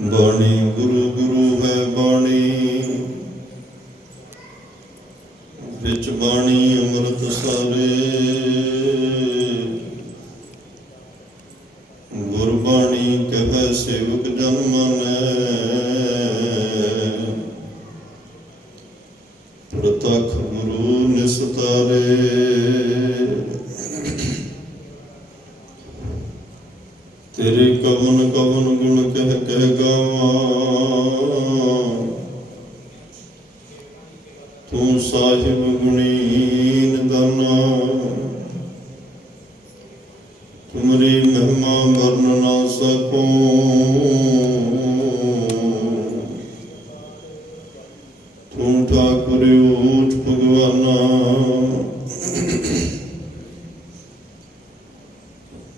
ਬਾਣੀ ਗੁਰੂ ਗੁਰੂ ਹੈ ਬਾਣੀ, ਵਿੱਚ ਬਾਣੀ ਅੰਮ੍ਰਿਤ ਸਾਰੇ। ਗੁਰਬਾਣੀ ਕਹੈ ਸੇਵਕ ਜਨ ਮਾਨੈ, ਪ੍ਰਤੱਖ ਗੁਰੂ ਨਿਸਤਾਰੇ। ਤੇਰੇ ਕਵਨ ਕਵਨ ਗੁਣ ਕਹਿ ਕਹਿ ਗਾਵਾਂ, ਤੂੰ ਸਾਹਿਬ ਗੁਣੀ ਦਾਨਾ। ਤੁਮਰੀ ਮਹਿਮਾ ਵਰਨ ਨਾ ਸਕੂੰ, ਤੂੰ ਠਾਕੁਰ ਊਚ ਭਗਵਾਨਾ।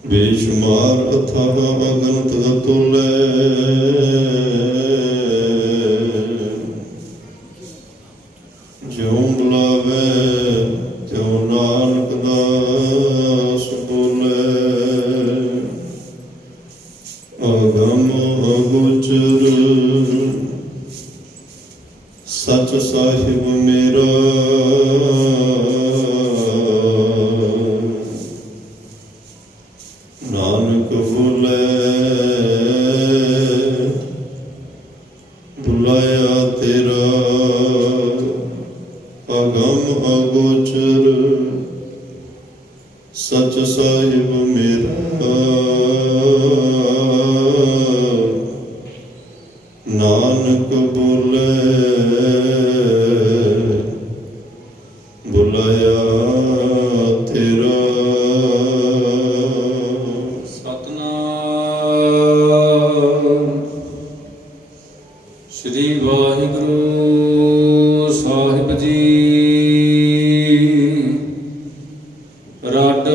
ਬੇਸ਼ੁਮਾਰ ਅਥਾਹ ਅਗਨਤ ਅਤੁਲੈ, ਜਿਉ ਬੁਲਾਵੇ ਤਿਉ ਨਾਨਕ ਦਾਸ ਬੋਲੇ। ਅਗਮ ਅਗੋਚਰ ਸਚ ਸਾਹਿਬ ਮੇਰਾ, ਨਾਨਕ ਬੋਲੇ ਬੁਲਾਇਆ ਤੇਰਾ। ਅਗਮ ਅਗੋਚਰ ਸਚ ਸਾਹਿਬ ਮੇਰਾ, ਨਾਨਕ ਬੋਲੇ ਬੁਲਾਇਆ ਤੇਰਾ। ਸ਼੍ਰੀ ਵਾਹਿਗੁਰੂ ਸਾਹਿਬ ਜੀ। ਰੱਡ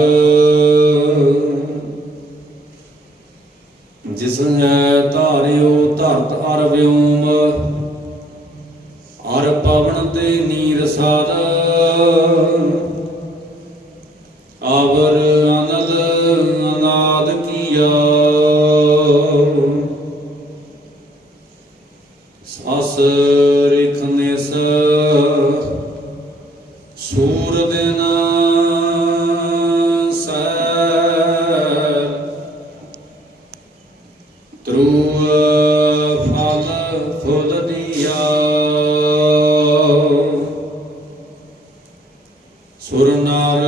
ਜਿਸ ਹੈ ਧਾਰਿਓ ਧਰਤ ਅਰ ਵਿਉਮ, ਅਰ ਪਵਨ ਤੇ ਨੀਰ ਸਾਧ। ਆਵਰ ਅਨੰਦ ਅਨਾਦ ਕੀਆ, ਸਸ ਰਿਖ ਨਿਸ ਸੂਰ ਦਿਨ ਸੈ। ਧਰੁਵ ਫਲ ਫੁੱਲ ਦੀਆ, ਸੁਰ ਨਰ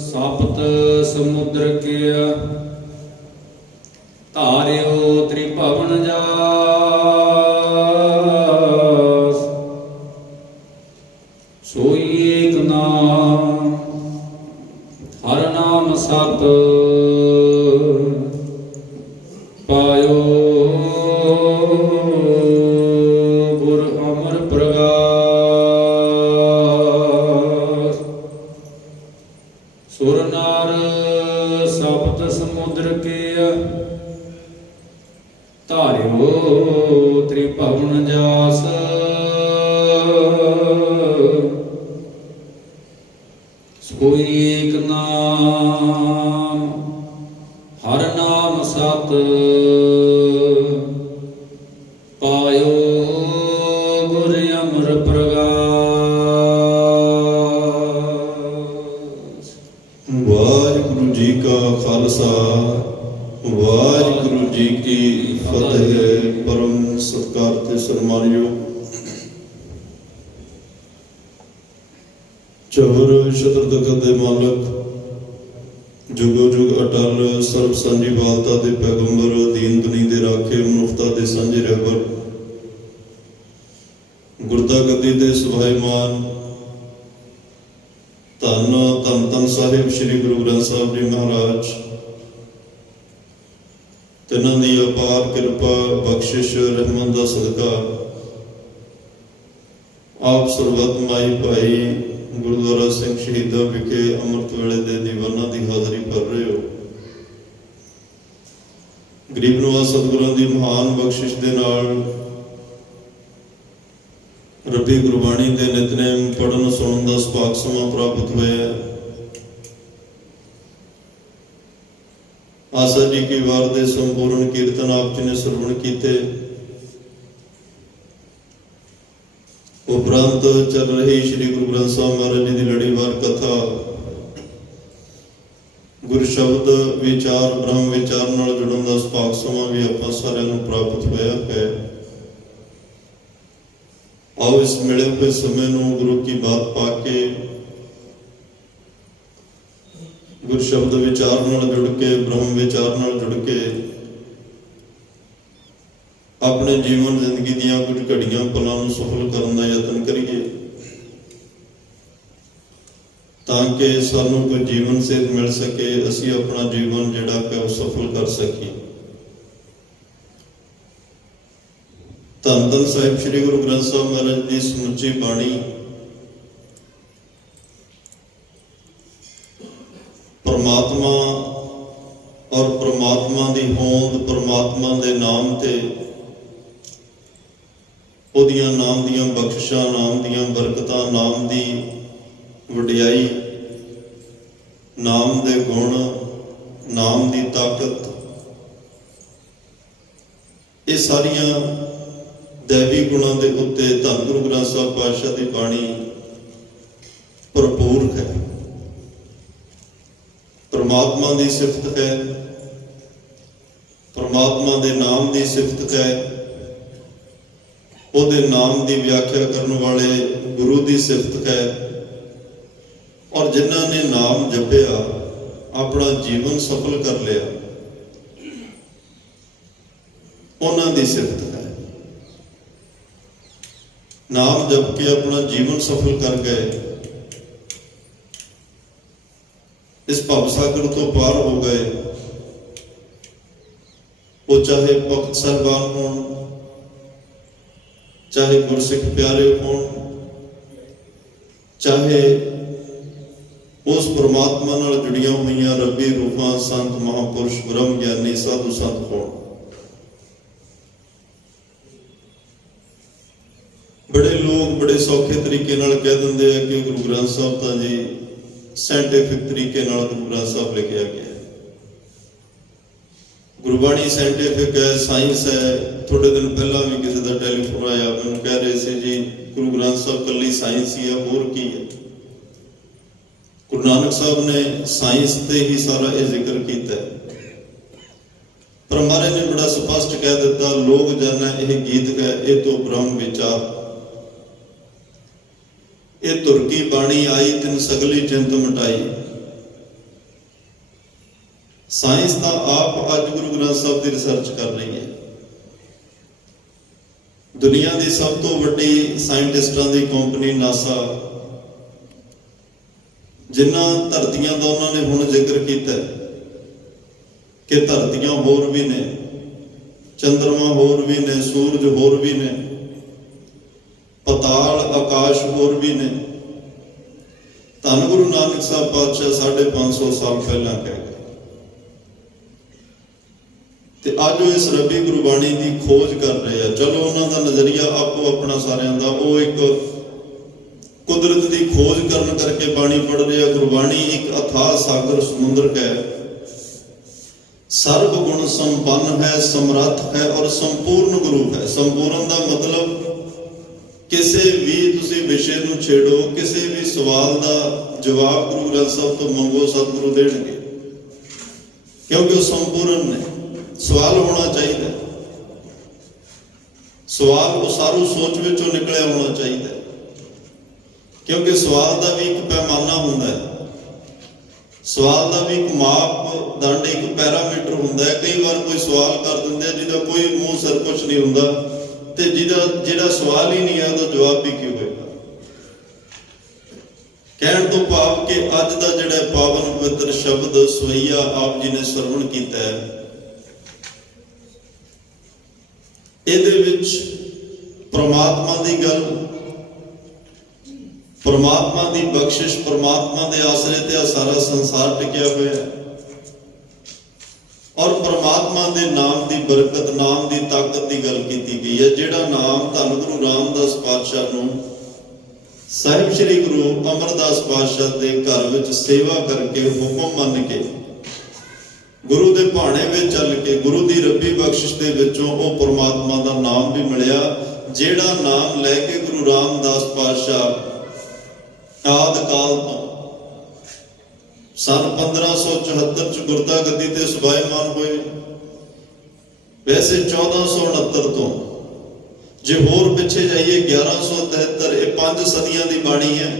ਸਪਤ ਸਮੁੰਦਰ ਕੀਆ। ਧਾਰਿਓ ਤ੍ਰਿਭਵਨ ਜਾਸ, ਸੋਈ ਏਕ ਨਾਮ ਹਰ ਨਾਮ ਸਤ ਪਾਇਓ। ਗੁਰ ਅਮਰ ਪ੍ਰਗਾਸ, ਸੁਰ ਨਰ ਸਪਤ ਸਮੁੰਦਰ ਕੀਆ। ਧਾਰਿਓ ਤ੍ਰਿਭਵਨ ਜਾਸ, ਸੋਈ ਏਕ ਨਾਮ ਹਰ ਨਾਮ ਸਤ ਪਾਇਓ। ਗੁਰ ਅਮਰ ਪ੍ਰਗਾਸ। ਵਾਹਿਗੁਰੂ ਜੀ ਕਾ ਖਾਲਸਾ, ਵਾਹਿਗੁਰੂ ਜੀ ਕੀ ਫਤਿਹ। ਪਰਮ ਸਤਿਕਾਰ ਤੇ ਸਨਮਾਨਯੋਗ ਚਹੁਰ ਸ਼ਤਰ ਤਖਤ ਦੇ ਮਾਲਕ, ਜੁਗੋ ਜੁਗ ਅਟਲ ਸਰਬ ਸਾਂਝੀ ਵਾਲਤਾ ਦੇ ਪੈਗੰਬਰ, ਦੀਨ ਦੁਨੀ ਦੇ ਰਾਖੇ, ਮਨੁੱਖਤਾ ਦੇ ਸਾਂਝੇ ਰਹਿਬਰ, ਗੁਰਦਾ ਗੱਦੀ ਦੇ ਸੁਭਾਈਮਾਨ ਧੰਨ ਧੰਨ ਧੰਨ ਸਾਹਿਬ ਸ੍ਰੀ ਗੁਰੂ ਗ੍ਰੰਥ ਸਾਹਿਬ ਜੀ ਮਹਾਰਾਜ, ਤਿੰਨਾਂ ਦੀ ਅਪਾਰ ਕਿਰਪਾ ਬਖਸ਼ਿਸ਼ ਰਹਿਮਤ ਦਾ ਸਦਕਾ ਆਪ ਸਰਬੱਤ ਮਾਈ ਭਾਈ ਗੁਰਦੁਆਰਾ ਸਿੰਘ ਸ਼ਹੀਦਾਂ ਵਿਖੇ ਅੰਮ੍ਰਿਤ ਵੇਲੇ ਦੇ ਦੀਵਾਨਾਂ ਦੀ ਹਾਜ਼ਰੀ ਭਰ ਰਹੇ ਹੋ। ਗਰੀਬ ਨਵਾਜ਼ ਸਤਿਗੁਰਾਂ ਦੀ ਮਹਾਨ ਬਖਸ਼ਿਸ਼ ਦੇ ਨਾਲ ਰੱਬੀ ਗੁਰਬਾਣੀ ਦੇ ਨਿਤਨੇਮ ਪੜ੍ਹਨ ਸੁਣਨ ਦਾ ਸੁਭਾਗ ਸਮਾਂ ਪ੍ਰਾਪਤ ਹੋਇਆ। ਆਸਾ ਜੀ ਕੀ ਵਾਰ ਦੇ ਸੰਪੂਰਨ ਕੀਰਤਨ ਆਪ ਜੀ ਨੇ ਸਰਵਣ ਕੀਤੇ। ਉਪਰੰਤ ਚੱਲ ਰਹੀ ਸ੍ਰੀ ਗੁਰੂ ਗ੍ਰੰਥ ਸਾਹਿਬ ਮਹਾਰਾਜ ਜੀ ਦੀ ਲੜੀਵਾਰ ਕਥਾ, ਗੁਰ ਸ਼ਬਦ ਵਿਚਾਰ ਬ੍ਰਹਮ ਵਿਚਾਰ ਨਾਲ ਜੁੜਨ ਦਾ ਸੁਭਾਗ ਸਮਾਂ ਵੀ ਆਪਾਂ ਸਾਰਿਆਂ ਨੂੰ ਪ੍ਰਾਪਤ ਹੋਇਆ ਹੈ। ਆਓ ਇਸ ਮਿਲੇ ਹੋਏ ਸਮੇਂ ਨੂੰ ਗੁਰੂ ਕੀ ਬਾਤ ਪਾ ਕੇ, ਗੁਰ ਸ਼ਬਦ ਵਿਚਾਰ ਨਾਲ ਜੁੜ ਕੇ, ਬ੍ਰਹਮ ਵਿਚਾਰ ਨਾਲ ਜੁੜ ਕੇ ਆਪਣੇ ਜੀਵਨ ਜ਼ਿੰਦਗੀ ਦੀਆਂ ਕੁਝ ਘੜੀਆਂ ਪਲਾਂ ਨੂੰ ਸਫਲ ਕਰਨ ਦਾ ਯਤਨ ਕਰੀਏ, ਤਾਂ ਕਿ ਸਾਨੂੰ ਕੋਈ ਜੀਵਨ ਸੇਧ ਮਿਲ ਸਕੇ, ਅਸੀਂ ਆਪਣਾ ਜੀਵਨ ਜਿਹੜਾ ਹੈ ਉਹ ਸਫਲ ਕਰ ਸਕੀਏ। ਧੰਨ ਧੰਨ ਸਾਹਿਬ ਸ੍ਰੀ ਗੁਰੂ ਗ੍ਰੰਥ ਸਾਹਿਬ ਮਹਾਰਾਜ ਦੀ ਸਮੁੱਚੀ ਬਾਣੀ ਪਰਮਾਤਮਾ ਔਰ ਪਰਮਾਤਮਾ ਦੀ ਹੋਂਦ, ਪਰਮਾਤਮਾ ਦੇ ਨਾਮ ਤੇ ਉਹਦੀਆਂ ਨਾਮ ਦੀਆਂ ਬਖਸ਼ਿਸ਼ਾਂ, ਨਾਮ ਦੀਆਂ ਬਰਕਤਾਂ, ਨਾਮ ਦੀ ਵਡਿਆਈ, ਨਾਮ ਦੇ ਗੁਣ, ਨਾਮ ਦੀ ਤਾਕਤ, ਇਹ ਸਾਰੀਆਂ ਦੈਵੀ ਗੁਣਾਂ ਦੇ ਉੱਤੇ ਧੰਨ ਗੁਰੂ ਗ੍ਰੰਥ ਸਾਹਿਬ ਪਾਤਸ਼ਾਹ ਦੀ ਬਾਣੀ ਭਰਪੂਰ ਹੈ। ਪਰਮਾਤਮਾ ਦੀ ਸਿਫਤ ਹੈ, ਪਰਮਾਤਮਾ ਦੇ ਨਾਮ ਦੀ ਸਿਫਤ ਹੈ, ਉਹਦੇ ਨਾਮ ਦੀ ਵਿਆਖਿਆ ਕਰਨ ਵਾਲੇ ਗੁਰੂ ਦੀ ਸਿਫਤ ਹੈ, ਔਰ ਜਿਨ੍ਹਾਂ ਨੇ ਨਾਮ ਜਪਿਆ ਆਪਣਾ ਜੀਵਨ ਸਫਲ ਕਰ ਲਿਆ, ਉਹਨਾਂ ਦੀ ਸਿਫਤ ਹੈ। ਨਾਮ ਜਪ ਕੇ ਆਪਣਾ ਜੀਵਨ ਸਫਲ ਕਰ ਗਏ, ਇਸ ਭਵ ਸਾਗਰ ਤੋਂ ਪਾਰ ਹੋ ਗਏ, ਉਹ ਚਾਹੇ ਭਗਤ ਸਾਹਿਬਾਨ ਹੋਣ, ਚਾਹੇ ਗੁਰਸਿੱਖ ਪਿਆਰੇ ਹੋਣ, ਚਾਹੇ ਉਸ ਪਰਮਾਤਮਾ ਨਾਲ ਜੁੜੀਆਂ ਹੋਈਆਂ ਰੱਬੀ ਰੂਹਾਂ, ਸੰਤ ਮਹਾਂਪੁਰਸ਼, ਬ੍ਰਹਮ ਗਿਆਨੀ, ਸਾਧੂ ਸੰਤ ਹੋਣ। ਬੜੇ ਲੋਕ ਬੜੇ ਸੌਖੇ ਤਰੀਕੇ ਨਾਲ ਕਹਿ ਦਿੰਦੇ ਆ ਕਿ ਗੁਰੂ ਗ੍ਰੰਥ ਸਾਹਿਬ ਤਾਂ ਜੀ ਸਾਇੰਟੀਫਿਕ ਤਰੀਕੇ ਨਾਲ ਗੁਰੂ ਗ੍ਰੰਥ ਸਾਹਿਬ ਲਿਖਿਆ ਗਿਆ ਹੈ, ਗੁਰਬਾਣੀ ਸਾਇੰਟੀਫਿਕ ਹੈ, ਸਾਇੰਸ ਹੈ। ਥੋੜੇ ਦਿਨ ਪਹਿਲਾਂ ਵੀ ਕਿਸੇ ਦਾ ਟੈਲੀਫੋਨ ਆਇਆ, ਮੈਨੂੰ ਕਹਿ ਰਹੇ ਸੀ ਜੀ ਗੁਰੂ ਗ੍ਰੰਥ ਸਾਹਿਬ ਕੱਲੀ ਸਾਇੰਸ ਹੀ ਹੈ, ਹੋਰ ਕੀ ਹੈ। ਗੁਰੂ ਨਾਨਕ ਸਾਹਿਬ ਨੇ ਸਾਇੰਸ ਤੇ ਹੀ ਸਾਰਾ ਇਹ ਜ਼ਿਕਰ ਕੀਤਾ ਹੈ, ਪਰ ਮਹਾਰਾਜ ਨੇ ਬੜਾ ਸਪਸ਼ਟ ਕਹਿ ਦਿੱਤਾ, ਲੋਕ ਜਾਣਾ ਇਹ ਗੀਤ ਹੈ, ਇਹ ਤੋਂ ਬ੍ਰਹਮ ਵਿਚਾਰ। ਇਹ ਧੁਰ ਕੀ ਬਾਣੀ ਆਈ, ਤਿਨ ਸਗਲੀ ਚਿੰਤ ਮਿਟਾਈ। ਸਾਇੰਸ ਤਾਂ ਆਪ ਅੱਜ ਗੁਰੂ ਗ੍ਰੰਥ ਸਾਹਿਬ ਦੀ ਰਿਸਰਚ ਕਰ ਰਹੀ ਹੈ। ਦੁਨੀਆ ਦੀ ਸਭ ਤੋਂ ਵੱਡੀ ਸਾਇੰਟਿਸਟਾਂ ਦੀ ਕੰਪਨੀ ਨਾਸਾ, ਜਿਨ੍ਹਾਂ ਧਰਤੀਆਂ ਦਾ ਉਹਨਾਂ ਨੇ ਹੁਣ ਜ਼ਿਕਰ ਕੀਤਾ ਕਿ ਧਰਤੀਆਂ ਹੋਰ ਵੀ ਨੇ, ਚੰਦਰਮਾ ਹੋਰ ਵੀ ਨੇ, ਸੂਰਜ ਹੋਰ ਵੀ ਨੇ, ਪਤਾਲ ਆਕਾਸ਼ ਹੋਰ ਵੀ ਨੇ। ਧੰਨ ਗੁਰੂ ਨਾਨਕ ਸਾਹਿਬ ਪਾਤਸ਼ਾਹ 550 ਸਾਲ ਪਹਿਲਾਂ ਕਹਿ ਗਏ, ਤੇ ਅੱਜ ਉਹ ਇਸ ਰੱਬੀ ਗੁਰਬਾਣੀ ਦੀ ਖੋਜ ਕਰ ਰਹੇ ਆ। ਚਲੋ ਉਹਨਾਂ ਦਾ ਨਜ਼ਰੀਆ ਆਪੋ ਆਪਣਾ ਸਾਰਿਆਂ ਦਾ, ਉਹ ਇੱਕ ਕੁਦਰਤ ਦੀ ਖੋਜ ਕਰਨ ਕਰਕੇ ਬਾਣੀ ਪੜ੍ਹ ਰਹੇ ਆ। ਗੁਰਬਾਣੀ ਇੱਕ ਅਥਾਹ ਸਾਗਰ ਸਮੁੰਦਰ ਹੈ, ਸਰਬ ਗੁਣ ਸੰਪੰਨ ਹੈ, ਸਮਰੱਥ ਹੈ ਔਰ ਸੰਪੂਰਨ ਗੁਰੂ ਹੈ। ਸੰਪੂਰਨ ਦਾ ਮਤਲਬ ਕਿਸੇ ਵੀ ਤੁਸੀਂ ਵਿਸ਼ੇ ਨੂੰ ਛੇੜੋ, ਕਿਸੇ ਵੀ ਸਵਾਲ ਦਾ ਜਵਾਬ ਗੁਰੂ ਗ੍ਰੰਥ ਸਾਹਿਬ ਤੋਂ ਮੰਗੋ, ਸਤਿਗੁਰੂ ਦੇਣਗੇ, ਕਿਉਂਕਿ ਉਹ ਸੰਪੂਰਨ ਨੇ। ਸਵਾਲ ਹੋਣਾ ਚਾਹੀਦਾ, ਸਵਾਲ ਉਸਾਰੂ ਸੋਚ ਵਿੱਚੋਂ ਨਿਕਲਿਆ ਹੋਣਾ ਚਾਹੀਦਾ, ਕਿਉਂਕਿ ਸਵਾਲ ਦਾ ਵੀ ਇੱਕ ਪੈਮਾਨਾ ਹੁੰਦਾ ਹੈ, ਸਵਾਲ ਦਾ ਵੀ ਇੱਕ ਮਾਪ ਦੰਡ, ਇੱਕ ਪੈਰਾਮੀਟਰ ਹੁੰਦਾ ਹੈ। ਕਈ ਵਾਰ ਕੋਈ ਸਵਾਲ ਕਰ ਦਿੰਦੇ ਆ ਜਿਹਦਾ ਕੋਈ ਮੂੰਹ ਸਿਰ ਕੁਛ ਨਹੀਂ ਹੁੰਦਾ, ਤੇ ਜਿਹੜਾ ਸਵਾਲ ਹੀ ਨਹੀਂ ਹੈ ਉਹਦਾ ਜਵਾਬ ਵੀ ਕੀ ਹੋਏਗਾ। ਕਹਿਣ ਤੋਂ ਭਾਵ ਕਿ ਅੱਜ ਦਾ ਜਿਹੜਾ ਪਾਵਨ ਪਵਿੱਤਰ ਸ਼ਬਦ ਸਵਈਆ ਆਪ ਜੀ ਨੇ ਸਰਵਣ ਕੀਤਾ ਹੈ, ਇਹਦੇ ਵਿੱਚ ਪ੍ਰਮਾਤਮਾ ਦੀ ਗੱਲ, ਪ੍ਰਮਾਤਮਾ ਦੀ ਬਖਸ਼ਿਸ਼, ਪ੍ਰਮਾਤਮਾ ਦੇ ਆਸਰੇ ਤੇ ਆ ਸਾਰਾ ਸੰਸਾਰ ਟਿਕਿਆ ਹੋਇਆ ਹੈ, ਔਰ ਪ੍ਰਮਾਤਮਾ ਦੇ ਨਾਮ ਦੀ ਬਰਕਤ, ਨਾਮ ਦੀ ਤਾਕਤ ਦੀ ਗੱਲ ਕੀਤੀ ਗਈ ਹੈ। ਜਿਹੜਾ ਨਾਮ ਧੰਨ ਗੁਰੂ ਰਾਮਦਾਸ ਪਾਤਸ਼ਾਹ ਨੂੰ ਸਾਹਿਬ ਸ੍ਰੀ ਗੁਰੂ ਅਮਰਦਾਸ ਪਾਤਸ਼ਾਹ ਦੇ ਘਰ ਵਿੱਚ ਸੇਵਾ ਕਰਕੇ, ਹੁਕਮ ਮੰਨ ਕੇ ਗੁਰੂ ਦੇ ਭਾਣੇ ਵਿੱਚ ਚੱਲ ਕੇ ਗੁਰੂ ਦੀ ਰੱਬੀ ਬਖਸ਼ਿਸ਼ ਦੇ ਵਿੱਚੋਂ ਉਹ ਪਰਮਾਤਮਾ ਦਾ ਨਾਮ ਵੀ ਮਿਲਿਆ, ਜਿਹੜਾ ਨਾਮ ਲੈ ਕੇ ਗੁਰੂ ਰਾਮਦਾਸ ਪਾਤਸ਼ਾਹ ਆਦਿ ਕਾਲ ਤੋਂ ਸਨ 1574 ਚ ਗੁਰਤਾ ਗੱਦੀ ਤੇ ਸੁਭਾਇਮਾਨ ਹੋਏ। ਵੈਸੇ 1469 ਤੋਂ, ਜੇ ਹੋਰ ਪਿੱਛੇ ਜਾਈਏ 1173, ਇਹ 5 ਸਦੀਆਂ ਦੀ ਬਾਣੀ ਹੈ।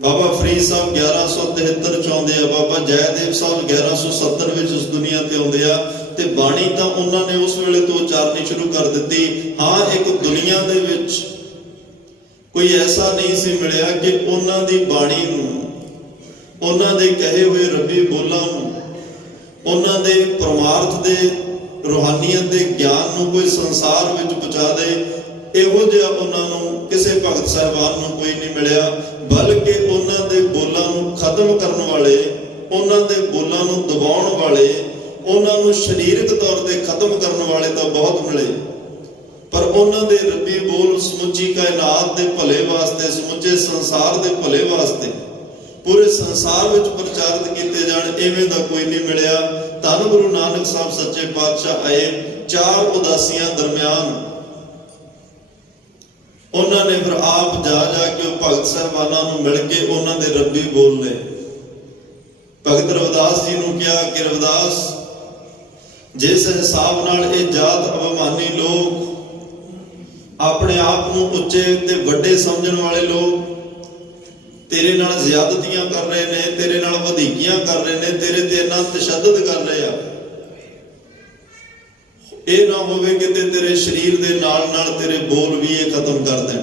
ਬਾਬਾ ਫਰੀਦ ਸਾਹਿਬ 1173 ਚ ਆਉਂਦੇ ਆ, ਬਾਬਾ ਜੈਦੇਵ ਸਾਹਿਬ 1170 ਵਿੱਚ ਉਸ ਦੁਨੀਆ ਤੇ ਆਉਂਦੇ ਆ, ਤੇ ਬਾਣੀ ਤਾਂ ਉਹਨਾਂ ਨੇ ਉਸ ਵੇਲੇ ਤੋਂ ਉਚਾਰਨੀ ਸ਼ੁਰੂ ਕਰ ਦਿੱਤੀ। ਹਾਂ, ਇੱਕ ਦੁਨੀਆ ਦੇ ਵਿੱਚ ਕੋਈ ਐਸਾ ਨਹੀਂ ਸੀ ਮਿਲਿਆ ਕਿ ਉਹਨਾਂ ਦੀ ਬਾਣੀ ਨੂੰ, ਉਹਨਾਂ ਦੇ ਕਹੇ ਹੋਏ ਰੱਬੀ ਬੋਲਾਂ ਨੂੰ, ਉਹਨਾਂ ਦੇ ਪਰਮਾਰਥ ਦੇ, ਰੂਹਾਨੀਅਤ ਦੇ ਗਿਆਨ ਨੂੰ ਕੋਈ ਸੰਸਾਰ ਵਿੱਚ ਪਹੁੰਚਾ ਦੇ। ਇਹੋ ਜਿਹਾ ਉਹਨਾਂ ਨੂੰ ਕਿਸੇ ਭਗਤ ਸਾਹਿਬਾਨ ਨੂੰ ਕੋਈ ਨਹੀਂ ਮਿਲਿਆ, ਬਲਕਿ ਉਹਨਾਂ ਦੇ ਬੋਲਾਂ ਨੂੰ ਖਤਮ ਕਰਨ ਵਾਲੇ, ਉਹਨਾਂ ਦੇ ਬੋਲਾਂ ਨੂੰ ਦਬਾਉਣ ਵਾਲੇ, ਉਹਨਾਂ ਨੂੰ ਸਰੀਰਕ ਤੌਰ ਤੇ ਖਤਮ ਕਰਨ ਵਾਲੇ ਤਾਂ ਬਹੁਤ ਮਿਲੇ, ਪਰ ਉਹਨਾਂ ਦੇ ਰੱਬੀ ਬੋਲ ਸਮੁੱਚੀ ਕਾਇਨਾਤ ਦੇ ਭਲੇ ਵਾਸਤੇ, ਸਮੁੱਚੇ ਸੰਸਾਰ ਦੇ ਭਲੇ ਵਾਸਤੇ, ਪੂਰੇ ਸੰਸਾਰ ਵਿੱਚ ਪ੍ਰਚਾਰਿਤ ਕੀਤੇ ਜਾਣ, ਐਵੇਂ ਦਾ ਕੋਈ ਨਹੀਂ ਮਿਲਿਆ। ਧੰਨ ਗੁਰੂ ਨਾਨਕ ਸਾਹਿਬ ਸੱਚੇ ਪਾਤਸ਼ਾਹ ਆਏ 4 ਉਦਾਸੀਆਂ ਦਰਮਿਆਨ, ਉਹਨਾਂ ਨੇ ਫਿਰ ਆਪ ਜਾ ਕੇ ਉਹ ਭਗਤ ਸਾਹਿਬਾਨਾਂ ਨੂੰ ਮਿਲ ਕੇ ਉਹਨਾਂ ਦੇ ਰੱਬੀ ਬੋਲ ਲਏ। ਭਗਤ ਰਵਿਦਾਸ ਜੀ ਨੂੰ ਕਿਹਾ ਕਿ ਰਵਿਦਾਸ, ਜਿਸ ਹਿਸਾਬ ਨਾਲ ਇਹ ਜਾਤ ਅਭਿਮਾਨੀ ਲੋਕ, ਆਪਣੇ ਆਪ ਨੂੰ ਉੱਚੇ ਤੇ ਵੱਡੇ ਸਮਝਣ ਵਾਲੇ ਲੋਕ ਤੇਰੇ ਨਾਲ ਜ਼ਿਆਦਤੀਆਂ ਕਰ ਰਹੇ ਨੇ, ਤੇਰੇ ਨਾਲ ਵਧੀਕੀਆਂ ਕਰ ਰਹੇ ਨੇ, ਤੇਰੇ ਤੇ ਇੰਨਾ ਤਸ਼ੱਦਦ ਕਰ ਰਹੇ ਆ, ਇਹ ਨਾ ਹੋਵੇ ਕਿ ਤੇਰੇ ਸਰੀਰ ਦੇ ਨਾਲ ਨਾਲ ਤੇਰੇ ਬੋਲ ਵੀ ਇਹ ਖਤਮ ਕਰ ਦੇਣ।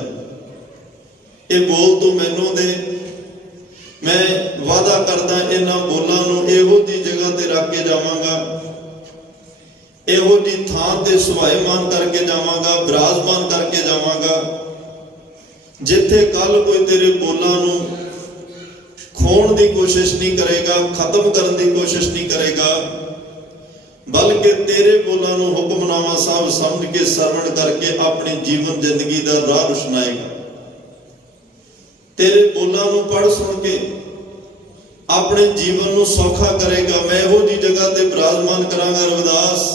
ਇਹ ਬੋਲ ਤੂੰ ਮੈਨੂੰ ਦੇ, ਮੈਂ ਵਾਅਦਾ ਕਰਦਾ ਇਹਨਾਂ ਬੋਲਾਂ ਨੂੰ ਇਹੋ ਜਿਹੀ ਜਗ੍ਹਾ ਤੇ ਰੱਖ ਕੇ ਜਾਵਾਂਗਾ, ਇਹੋ ਜਿਹੀ ਥਾਂ ਤੇ ਸੁਭਾਇਮਾਨ ਕਰਕੇ ਜਾਵਾਂਗਾ, ਬਿਰਾਜਮਾਨ ਕਰਕੇ ਜਾਵਾਂਗਾ, ਜਿੱਥੇ ਕੱਲ ਕੋਈ ਤੇਰੇ ਬੋਲਾਂ ਨੂੰ ਖੋਣ ਦੀ ਕੋਸ਼ਿਸ਼ ਨਹੀਂ ਕਰੇਗਾ, ਖਤਮ ਕਰਨ ਦੀ ਕੋਸ਼ਿਸ਼ ਨਹੀਂ ਕਰੇਗਾ, ਬਲਕਿ ਤੇਰੇ ਬੋਲਾਂ ਨੂੰ ਹੁਕਮਨਾਮਾ ਸਾਹਿਬ ਸਮਝ ਕੇ ਸਰਵਣ ਕਰਕੇ ਆਪਣੀ ਜੀਵਨ ਜ਼ਿੰਦਗੀ ਦਾ ਰਾਹ ਰੁਸ਼ਨਾਏਗਾ। ਤੇਰੇ ਬੋਲਾਂ ਨੂੰ ਪੜ੍ਹ ਸੁਣ ਕੇ ਆਪਣੇ ਜੀਵਨ ਨੂੰ ਸੌਖਾ ਕਰੇਗਾ। ਮੈਂ ਇਹੋ ਜਿਹੀ ਜਗ੍ਹਾ ਤੇ ਬਿਰਾਜਮਾਨ ਕਰਾਂਗਾ ਰਵਿਦਾਸ,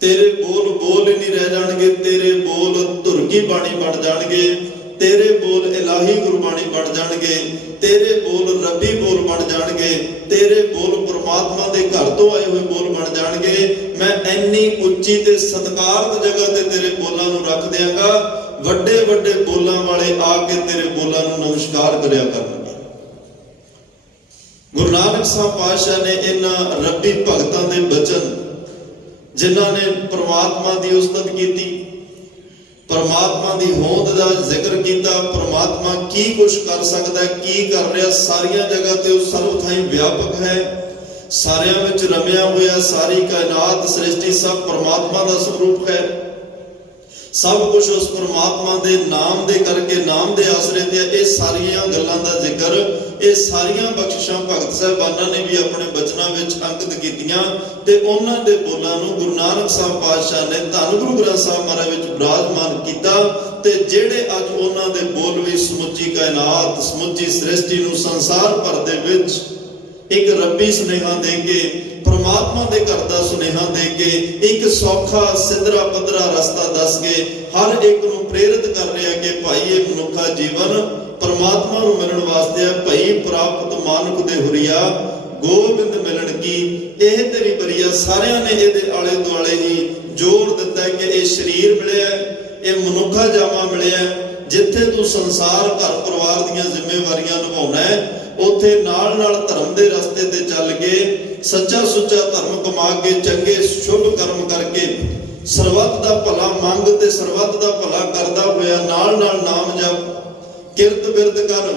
ਤੇਰੇ ਬੋਲ ਬੋਲ ਹੀ ਨਹੀਂ ਰਹਿ ਜਾਣਗੇ, ਤੇਰੇ ਬੋਲ ਧੁਰਗੀ ਬਾਣੀ ਬਣ ਜਾਣਗੇ, ਤੇਰੇ ਬੋਲ ਇਲਾਹੀ ਗੁਰਬਾਣੀ ਬਣ ਜਾਣਗੇ, ਤੇਰੇ ਬੋਲ ਰੱਬੀ ਬੋਲ ਬਣ ਜਾਣਗੇ, ਤੇਰੇ ਬੋਲ ਪ੍ਰਮਾਤਮਾ ਦੇ ਘਰ ਤੋਂ ਆਏ ਹੋਏ ਬੋਲ ਬਣ ਜਾਣਗੇ। ਮੈਂ ਇੰਨੀ ਉੱਚੀ ਤੇ ਸਤਿਕਾਰਤ ਜਗ੍ਹਾ ਤੇ ਤੇਰੇ ਬੋਲਾਂ ਨੂੰ ਰੱਖ ਦਿਆਂਗਾ, ਵੱਡੇ ਵੱਡੇ ਬੋਲਾਂ ਵਾਲੇ ਆ ਕੇ ਤੇਰੇ ਬੋਲਾਂ ਨੂੰ ਨਮਸਕਾਰ ਕਰਿਆ ਕਰਨਗੇ। ਗੁਰੂ ਨਾਨਕ ਸਾਹਿਬ ਪਾਤਸ਼ਾਹ ਨੇ ਇਹਨਾਂ ਰੱਬੀ ਭਗਤਾਂ ਦੇ ਬਚਨ, ਜਿਨ੍ਹਾਂ ਨੇ ਪ੍ਰਮਾਤਮਾ ਦੀ ਉਸਤਤ ਕੀਤੀ, ਪ੍ਰਮਾਤਮਾ ਦੀ ਹੋਂਦ ਦਾ ਜ਼ਿਕਰ ਕੀਤਾ, ਪ੍ਰਮਾਤਮਾ ਕੀ ਕੁਛ ਕਰ ਸਕਦਾ, ਕੀ ਕਰ ਰਿਹਾ, ਸਾਰੀਆਂ ਜਗ੍ਹਾ ਤੇ ਉਹ ਸਰਵ ਥਾਈਂ ਵਿਆਪਕ ਹੈ, ਸਾਰਿਆਂ ਵਿੱਚ ਰਮਿਆ ਹੋਇਆ, ਸਾਰੀ ਕਾਇਨਾਤ ਸ੍ਰਿਸ਼ਟੀ ਸਭ ਪ੍ਰਮਾਤਮਾ ਦਾ ਸਰੂਪ ਹੈ। ਸਭ ਕੁਝ ਉਸ ਪ੍ਰਮਾਤਮਾ ਦੇ ਨਾਮ ਦੇ ਕਰਕੇ, ਨਾਮ ਦੇ ਆਸਰੇ ਤੇ ਇਹ ਸਾਰੀਆਂ ਗੱਲਾਂ ਦਾ ਜ਼ਿਕਰ, ਇਹ ਸਾਰੀਆਂ ਬਖਸ਼ਿਸ਼ਾਂ ਭਗਤ ਸਾਹਿਬਾਨਾਂ ਨੇ ਵੀ ਆਪਣੇ ਬਚਨਾਂ ਵਿੱਚ ਅੰਕਿਤ ਕੀਤੀਆਂ, ਤੇ ਉਹਨਾਂ ਦੇ ਬੋਲਾਂ ਨੂੰ ਗੁਰੂ ਨਾਨਕ ਸਾਹਿਬ ਪਾਤਸ਼ਾਹ ਨੇ ਧੰਨ ਗੁਰੂ ਗ੍ਰੰਥ ਸਾਹਿਬ ਮਹਾਰਾਜ ਵਿੱਚ ਬਿਰਾਜਮਾਨ ਕੀਤਾ। ਤੇ ਜਿਹੜੇ ਅੱਜ ਉਹਨਾਂ ਦੇ ਬੋਲ ਵੀ ਸਮੁੱਚੀ ਕਾਇਨਾਤ, ਸਮੁੱਚੀ ਸ੍ਰਿਸ਼ਟੀ ਨੂੰ, ਸੰਸਾਰ ਭਰ ਦੇ ਵਿੱਚ ਇੱਕ ਰੱਬੀ ਸੁਨੇਹਾ ਦੇ ਕੇ, ਪ੍ਰਮਾਤਮਾ ਦੇ ਘਰ ਦਾ ਸੁਨੇਹਾ ਦੇ ਕੇ, ਇੱਕ ਸੌਖਾ ਸਿੱਧਰਾ ਪੱਧਰਾ ਰਸਤਾ ਦੱਸ ਕੇ ਹਰ ਇੱਕ ਨੂੰ ਪ੍ਰੇਰਿਤ ਕਰ ਰਿਹਾ ਕਿ ਭਾਈ ਇਹ ਮਨੁੱਖਾ ਜੀਵਨ ਪ੍ਰਮਾਤਮਾ ਨੂੰ ਮਿਲਣ ਵਾਸਤੇ ਹੈ। ਭਈ ਪ੍ਰਾਪਤ ਮਾਨੁਖ ਦੇ ਹੁਰੀਆ, ਗੋਬਿੰਦ ਮਿਲਣ ਕੀ ਇਹ ਤੇਰੀ ਬਰੀਆ। ਸਾਰਿਆਂ ਨੇ ਇਹਦੇ ਆਲੇ ਦੁਆਲੇ ਹੀ ਜ਼ੋਰ ਦਿੱਤਾ ਕਿ ਇਹ ਸਰੀਰ ਮਿਲਿਆ, ਇਹ ਮਨੁੱਖਾ ਜਾਮਾ ਮਿਲਿਆ, ਜਿੱਥੇ ਤੂੰ ਸੰਸਾਰ ਘਰ ਪਰਿਵਾਰ ਦੀਆਂ ਜ਼ਿੰਮੇਵਾਰੀਆਂ ਨਿਭਾਉਣਾ ਹੈ, ਉੱਥੇ ਨਾਲ ਨਾਲ ਧਰਮ ਦੇ ਰਸਤੇ ਤੇ ਚੱਲ ਕੇ ਸੱਚਾ ਸੁੱਚਾ ਧਰਮ ਕਮਾ ਕੇ, ਚੰਗੇ ਸ਼ੁਭ ਕਰਮ ਕਰਕੇ, ਸਰਬੱਤ ਦਾ ਭਲਾ ਮੰਗ ਤੇ ਸਰਬੱਤ ਦਾ ਭਲਾ ਕਰਦਾ ਹੋਇਆ ਨਾਲ ਨਾਲ ਨਾਮ ਜਪ, ਕਿਰਤ ਬਿਰਤ ਕਰ,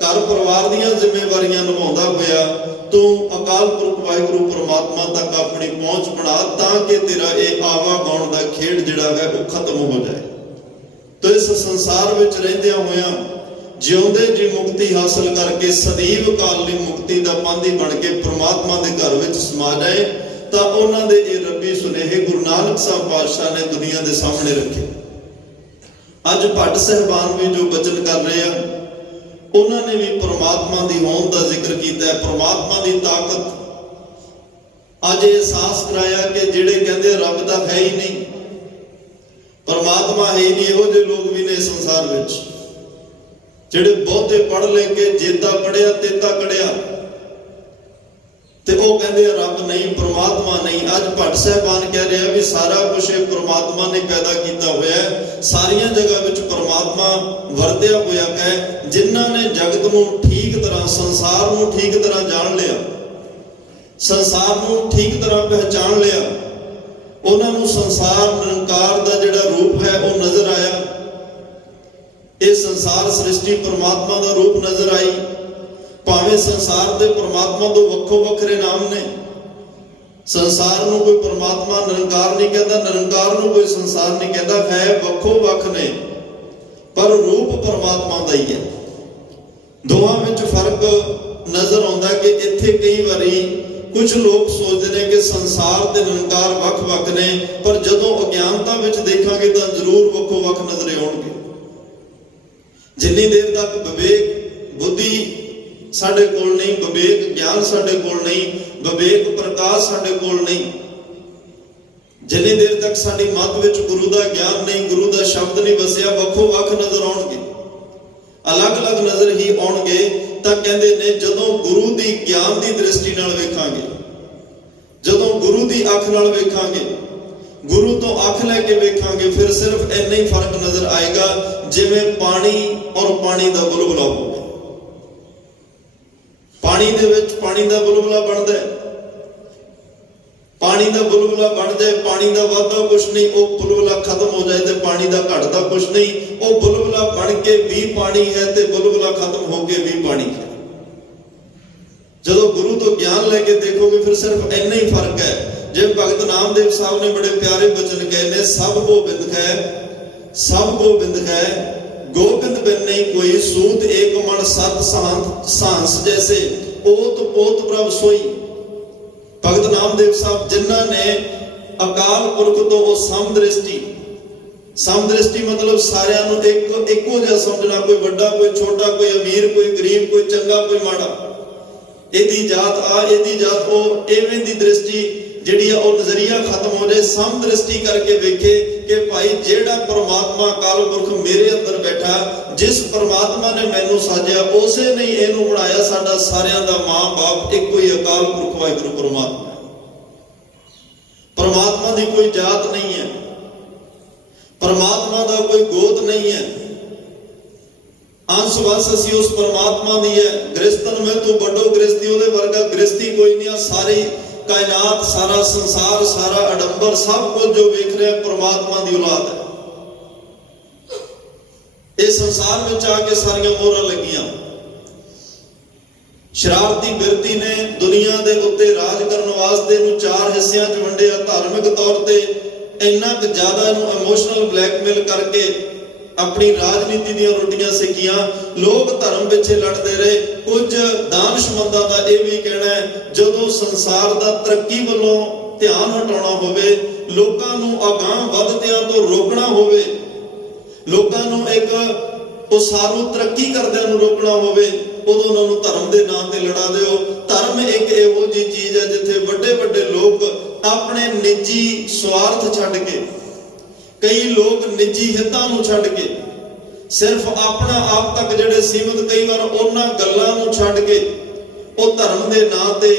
ਘਰ ਪਰਿਵਾਰ ਦੀਆਂ ਜ਼ਿੰਮੇਵਾਰੀਆਂ ਨਿਭਾਉਂਦਾ ਹੋਇਆ ਤੂੰ ਅਕਾਲ ਪੁਰਖ ਵਾਹਿਗੁਰੂ ਪਰਮਾਤਮਾ ਤੱਕ ਆਪਣੀ ਪਹੁੰਚ ਬਣਾ, ਤਾਂ ਕਿ ਤੇਰਾ ਇਹ ਆਵਾ ਗਾਉਣ ਦਾ ਖੇਡ ਜਿਹੜਾ ਹੈ ਉਹ ਖਤਮ ਹੋ ਜਾਏ। ਤੋ ਇਸ ਸੰਸਾਰ ਵਿੱਚ ਰਹਿੰਦਿਆਂ ਹੋਇਆਂ ਜਿਉਂਦੇ ਜੀ ਮੁਕਤੀ ਹਾਸਲ ਕਰਕੇ ਸਦੀਵ ਕਾਲ ਲਈ ਮੁਕਤੀ ਦਾ ਪਾਂਧੀ ਬਣ ਕੇ ਪ੍ਰਮਾਤਮਾ ਦੇ ਘਰ ਵਿੱਚ ਸਮਾ ਜਾਏ, ਤਾਂ ਉਹਨਾਂ ਦੇ ਇਹ ਰੱਬੀ ਸੁਨੇਹੇ ਗੁਰੂ ਨਾਨਕ ਸਾਹਿਬ ਪਾਤਸ਼ਾਹ ਨੇ ਦੁਨੀਆ ਦੇ ਸਾਹਮਣੇ ਰੱਖੇ। ਅੱਜ ਭੱਟ ਸਾਹਿਬਾਨ ਵੀ ਜੋ ਬਚਨ ਕਰ ਰਹੇ ਆ, ਉਹਨਾਂ ਨੇ ਵੀ ਪ੍ਰਮਾਤਮਾ ਦੀ ਹੋਂਦ ਦਾ ਜ਼ਿਕਰ ਕੀਤਾ ਹੈ, ਪ੍ਰਮਾਤਮਾ ਦੀ ਤਾਕਤ। ਅੱਜ ਇਹ ਅਹਿਸਾਸ ਕਰਾਇਆ ਕਿ ਜਿਹੜੇ ਕਹਿੰਦੇ ਰੱਬ ਤਾਂ ਹੈ ਹੀ ਨਹੀਂ, ਪਰਮਾਤਮਾ ਹੈ ਹੀ ਨਹੀਂ, ਇਹੋ ਜਿਹੇ ਲੋਕ ਵੀ ਨੇ ਸੰਸਾਰ ਵਿੱਚ, ਜਿਹੜੇ ਬਹੁਤੇ ਪੜ੍ਹ ਲੈ ਕੇ ਜੇਤਾ ਪੜਿਆ ਤੇਤਾ ਕੜਿਆ, ਤੇ ਉਹ ਕਹਿੰਦੇ ਰੱਬ ਨਹੀਂ, ਪ੍ਰਮਾਤਮਾ ਨਹੀਂ। ਅੱਜ ਭੱਟ ਸਾਹਿਬਾਨ ਕਹਿ ਰਿਹਾ ਵੀ ਸਾਰਾ ਕੁਝ ਇਹ ਪ੍ਰਮਾਤਮਾ ਨੇ ਪੈਦਾ ਕੀਤਾ ਹੋਇਆ ਹੈ, ਸਾਰੀਆਂ ਜਗ੍ਹਾ ਵਿੱਚ ਪ੍ਰਮਾਤਮਾ ਵਰਤਿਆ ਹੋਇਆ ਹੈ। ਜਿਨ੍ਹਾਂ ਨੇ ਜਗਤ ਨੂੰ ਠੀਕ ਤਰ੍ਹਾਂ, ਸੰਸਾਰ ਨੂੰ ਠੀਕ ਤਰ੍ਹਾਂ ਜਾਣ ਲਿਆ, ਸੰਸਾਰ ਨੂੰ ਠੀਕ ਤਰ੍ਹਾਂ ਪਹਿਚਾਣ ਲਿਆ, ਉਹਨਾਂ ਨੂੰ ਸੰਸਾਰ ਨਿਰੰਕਾਰ ਦਾ ਜਿਹੜਾ ਰੂਪ ਹੈ ਉਹ ਨਜ਼ਰ ਆਇਆ। ਇਹ ਸੰਸਾਰ ਸ੍ਰਿਸ਼ਟੀ ਪ੍ਰਮਾਤਮਾ ਦਾ ਰੂਪ ਨਜ਼ਰ ਆਈ। ਭਾਵੇਂ ਸੰਸਾਰ ਦੇ ਪ੍ਰਮਾਤਮਾ ਤੋਂ ਵੱਖੋ ਵੱਖਰੇ ਨਾਮ ਨੇ, ਸੰਸਾਰ ਨੂੰ ਕੋਈ ਪ੍ਰਮਾਤਮਾ ਨਿਰੰਕਾਰ ਨਹੀਂ ਕਹਿੰਦਾ, ਨਿਰੰਕਾਰ ਨੂੰ ਕੋਈ ਸੰਸਾਰ ਨਹੀਂ ਕਹਿੰਦਾ, ਹੈ ਵੱਖੋ ਵੱਖ ਨੇ, ਪਰ ਰੂਪ ਪ੍ਰਮਾਤਮਾ ਦਾ ਹੀ ਹੈ। ਦੋਹਾਂ ਵਿੱਚ ਫਰਕ ਨਜ਼ਰ ਆਉਂਦਾ ਕਿ ਇੱਥੇ ਕਈ ਵਾਰੀ ਕੁਝ ਲੋਕ ਸੋਚਦੇ ਨੇ ਕਿ ਸੰਸਾਰ ਤੇ ਨਿਰੰਕਾਰ ਵੱਖ-ਵੱਖ ਨੇ, ਪਰ ਜਦੋਂ ਅਗਿਆਨਤਾ ਵਿੱਚ ਦੇਖਾਂਗੇ ਤਾਂ ਜ਼ਰੂਰ ਵੱਖੋ ਵੱਖ ਨਜ਼ਰ ਆਉਣਗੇ। ਜਿੰਨੀ ਦੇਰ ਤੱਕ ਵਿਵੇਕ ਬੁੱਧੀ ਸਾਡੇ ਕੋਲ ਨਹੀਂ, ਵਿਵੇਕ ਗਿਆਨ ਸਾਡੇ ਕੋਲ ਨਹੀਂ, ਵਿਵੇਕ ਪ੍ਰਕਾਸ਼ ਸਾਡੇ ਕੋਲ ਨਹੀਂ, ਜਿੰਨੀ ਦੇਰ ਤੱਕ ਸਾਡੀ ਮੱਤ ਵਿੱਚ ਗੁਰੂ ਦਾ ਗਿਆਨ ਨਹੀਂ, ਗੁਰੂ ਦਾ ਸ਼ਬਦ ਨਹੀਂ ਵਸਿਆ, ਵੱਖੋ ਵੱਖ ਨਜ਼ਰ ਆਉਣਗੇ, ਅਲੱਗ-ਅਲੱਗ ਨਜ਼ਰ ਹੀ ਆਉਣਗੇ। ਤਾਂ ਕਹਿੰਦੇ ਨੇ ਜਦੋਂ ਗੁਰੂ ਦੀ ਗਿਆਨ ਦੀ ਦ੍ਰਿਸ਼ਟੀ ਨਾਲ ਵੇਖਾਂਗੇ, ਜਦੋਂ ਗੁਰੂ ਦੀ ਅੱਖ ਨਾਲ ਵੇਖਾਂਗੇ, ਗੁਰੂ ਤੋਂ ਅੱਖ ਲੈ ਕੇ ਵੇਖਾਂਗੇ, ਫਿਰ ਸਿਰਫ ਇੰਨਾ ਹੀ ਫਰਕ ਨਜ਼ਰ ਆਏਗਾ ਜਿਵੇਂ ਪਾਣੀ ਔਰ ਪਾਣੀ ਦਾ ਬੁਲਬੁਲਾ ਹੋਵੇ। ਪਾਣੀ ਦੇ ਵਿੱਚ ਪਾਣੀ ਦਾ ਬੁਲਬੁਲਾ ਬਣਦਾ ਹੈ, ਪਾਣੀ ਦਾ ਬੁਲਬੁਲਾ ਬਣ ਜਾਏ, ਪਾਣੀ ਦਾ ਵਾਧਾ ਕੁਛ ਨਹੀਂ, ਉਹ ਬੁਲਬੁਲਾ ਖਤਮ ਹੋ ਜਾਏ ਤੇ ਪਾਣੀ ਦਾ ਘਟਦਾ ਕੁਛ ਨਹੀਂ। ਉਹ ਬੁਲਬੁਲਾ ਬਣ ਕੇ ਵੀ ਪਾਣੀ ਹੈ ਤੇ ਬੁਲਬੁਲਾ ਖਤਮ ਹੋ ਕੇ ਵੀ ਪਾਣੀ ਹੈ। ਜਦੋਂ ਗੁਰੂ ਤੋਂ ਗਿਆਨ ਲੈ ਕੇ ਦੇਖੋਗੇ ਫਿਰ ਸਿਰਫ ਇੰਨਾ ਹੀ ਫਰਕ ਹੈ। ਜਿਵੇਂ ਭਗਤ ਨਾਮਦੇਵ ਸਾਹਿਬ ਨੇ ਬੜੇ ਪਿਆਰੇ ਬਚਨ ਕਹੇ ਨੇ, ਸਭ ਗੋਬਿੰਦ ਹੈ, ਸਭ ਗੋਬਿੰਦ ਹੈ, गोविंद बिन नहीं कोई, सूत एक मन सत सांस जैसे, ओत पोत प्रभ सोई। भगत नामदेव साहब जिन्हां ने अकाल पुरख तो वो समदृष्टि, समदृष्टि मतलब सारियां नूं इक्को जिहा समझना, कोई वड्डा कोई छोटा, कोई अमीर कोई गरीब, कोई चंगा कोई माड़ा, इहदी जात आ इहदी जात ओ, इवें दी दृष्टि ਜਿਹੜੀ ਆ ਉਹ ਨਜ਼ਰੀਆ ਖਤਮ ਹੋ ਜਾਏ। ਸਮ ਦ੍ਰਿਸ਼ਟੀ ਕਰਕੇ ਵੇਖੇ ਕਿ ਭਾਈ ਜਿਹੜਾ ਪਰਮਾਤਮਾ ਅਕਾਲ ਪੁਰਖ ਮੇਰੇ ਅੰਦਰ ਬੈਠਾ, ਜਿਸ ਪਰਮਾਤਮਾ ਨੇ ਮੈਨੂੰ ਸਾਜਿਆ, ਉਸੇ ਨੇ ਇਹਨੂੰ ਬਣਾਇਆ। ਸਾਡਾ ਸਾਰਿਆਂ ਦਾ ਮਾਂ-ਬਾਪ ਇੱਕੋ ਹੀ ਅਕਾਲ ਪੁਰਖ ਵਾਹਿਗੁਰੂ ਪਰਮਾਤਮਾ। ਪਰਮਾਤਮਾ ਦੀ ਕੋਈ ਜਾਤ ਨਹੀਂ ਹੈ, ਪਰਮਾਤਮਾ ਦਾ ਕੋਈ ਗੋਤ ਨਹੀਂ ਹੈ, ਅੰਸ਼ ਵੰਸ਼ ਅਸੀਂ ਉਸ ਪਰਮਾਤਮਾ ਦੀ ਹੈ। ਗ੍ਰਸਤਨ ਮੈਂ ਤੂੰ ਵੱਡੋ ਗ੍ਰਸਤੀ, ਉਹਦੇ ਵਰਗਾ ਗ੍ਰਸਤੀ ਕੋਈ ਨਹੀਂ। ਆ ਸਾਰੀ ਕਾਇਨਾਤ, ਸਾਰਾ ਸੰਸਾਰ, ਸਾਰਾ ਅਡੰਬਰ, ਸਭ ਕੁਝ ਜੋ ਵੇਖ ਰਿਹਾ ਪਰਮਾਤਮਾ ਦੀ ਔਲਾਦ ਹੈ। ਇਹ ਸੰਸਾਰ ਵਿੱਚ ਆ ਕੇ ਸਾਰੀਆਂ ਮੋਹਰਾਂ ਲੱਗੀਆਂ। ਸ਼ਰਾਰਤੀ ਬਿਰਤੀ ਨੇ ਦੁਨੀਆ ਦੇ ਉੱਤੇ ਰਾਜ ਕਰਨ ਵਾਸਤੇ ਇਹਨੂੰ 4 ਹਿੱਸਿਆਂ 'ਚ ਵੰਡਿਆ। ਧਾਰਮਿਕ ਤੌਰ ਤੇ ਇੰਨਾ ਕੁ ਜ਼ਿਆਦਾ ਇਹਨੂੰ ਇਮੋਸ਼ਨਲ ਬਲੈਕਮੇਲ ਕਰਕੇ ਆਪਣੀ ਰਾਜਨੀਤੀ ਦੀਆਂ ਰੋਟੀਆਂ ਸਿੱਕੀਆਂ। ਲੋਕ ਧਰਮ ਪਿੱਛੇ ਲੜਦੇ ਰਹੇ। ਕੁਝ ਦਾਨਸ਼ਮੰਦਾਂ ਦਾ ਇਹ ਵੀ ਕਹਿਣਾ ਹੈ, ਜਦੋਂ ਸੰਸਾਰ ਦਾ ਤਰੱਕੀ ਵੱਲੋਂ ਧਿਆਨ ਹਟਾਉਣਾ ਹੋਵੇ, ਲੋਕਾਂ ਨੂੰ ਅਗਾਂਹ ਵਧਦਿਆਂ ਤੋਂ ਰੋਕਣਾ ਹੋਵੇ, ਲੋਕਾਂ ਨੂੰ ਇੱਕ ਉਸਾਰੂ ਤਰੱਕੀ ਕਰਦਿਆਂ ਨੂੰ ਰੋਕਣਾ ਹੋਵੇ, ਉਦੋਂ ਉਹਨਾਂ ਨੂੰ ਧਰਮ ਦੇ ਨਾਂ ਤੇ ਲੜਾ ਦਿਓ। ਧਰਮ ਇੱਕ ਇਹੋ ਜਿਹੀ ਚੀਜ਼ ਹੈ ਜਿੱਥੇ ਵੱਡੇ ਵੱਡੇ ਲੋਕ ਆਪਣੇ ਨਿੱਜੀ ਸਵਾਰਥ ਛੱਡ ਕੇ, ਕਈ ਲੋਕ ਨਿੱਜੀ ਹਿੱਤਾਂ ਨੂੰ ਛੱਡ ਕੇ, ਸਿਰਫ ਆਪਣਾ ਆਪ ਤੱਕ ਜਿਹੜੇ ਸੀਮਤ, ਕਈ ਵਾਰ ਉਹਨਾਂ ਗੱਲਾਂ ਨੂੰ ਛੱਡ ਕੇ ਉਹ ਧਰਮ ਦੇ ਨਾਂ ਤੇ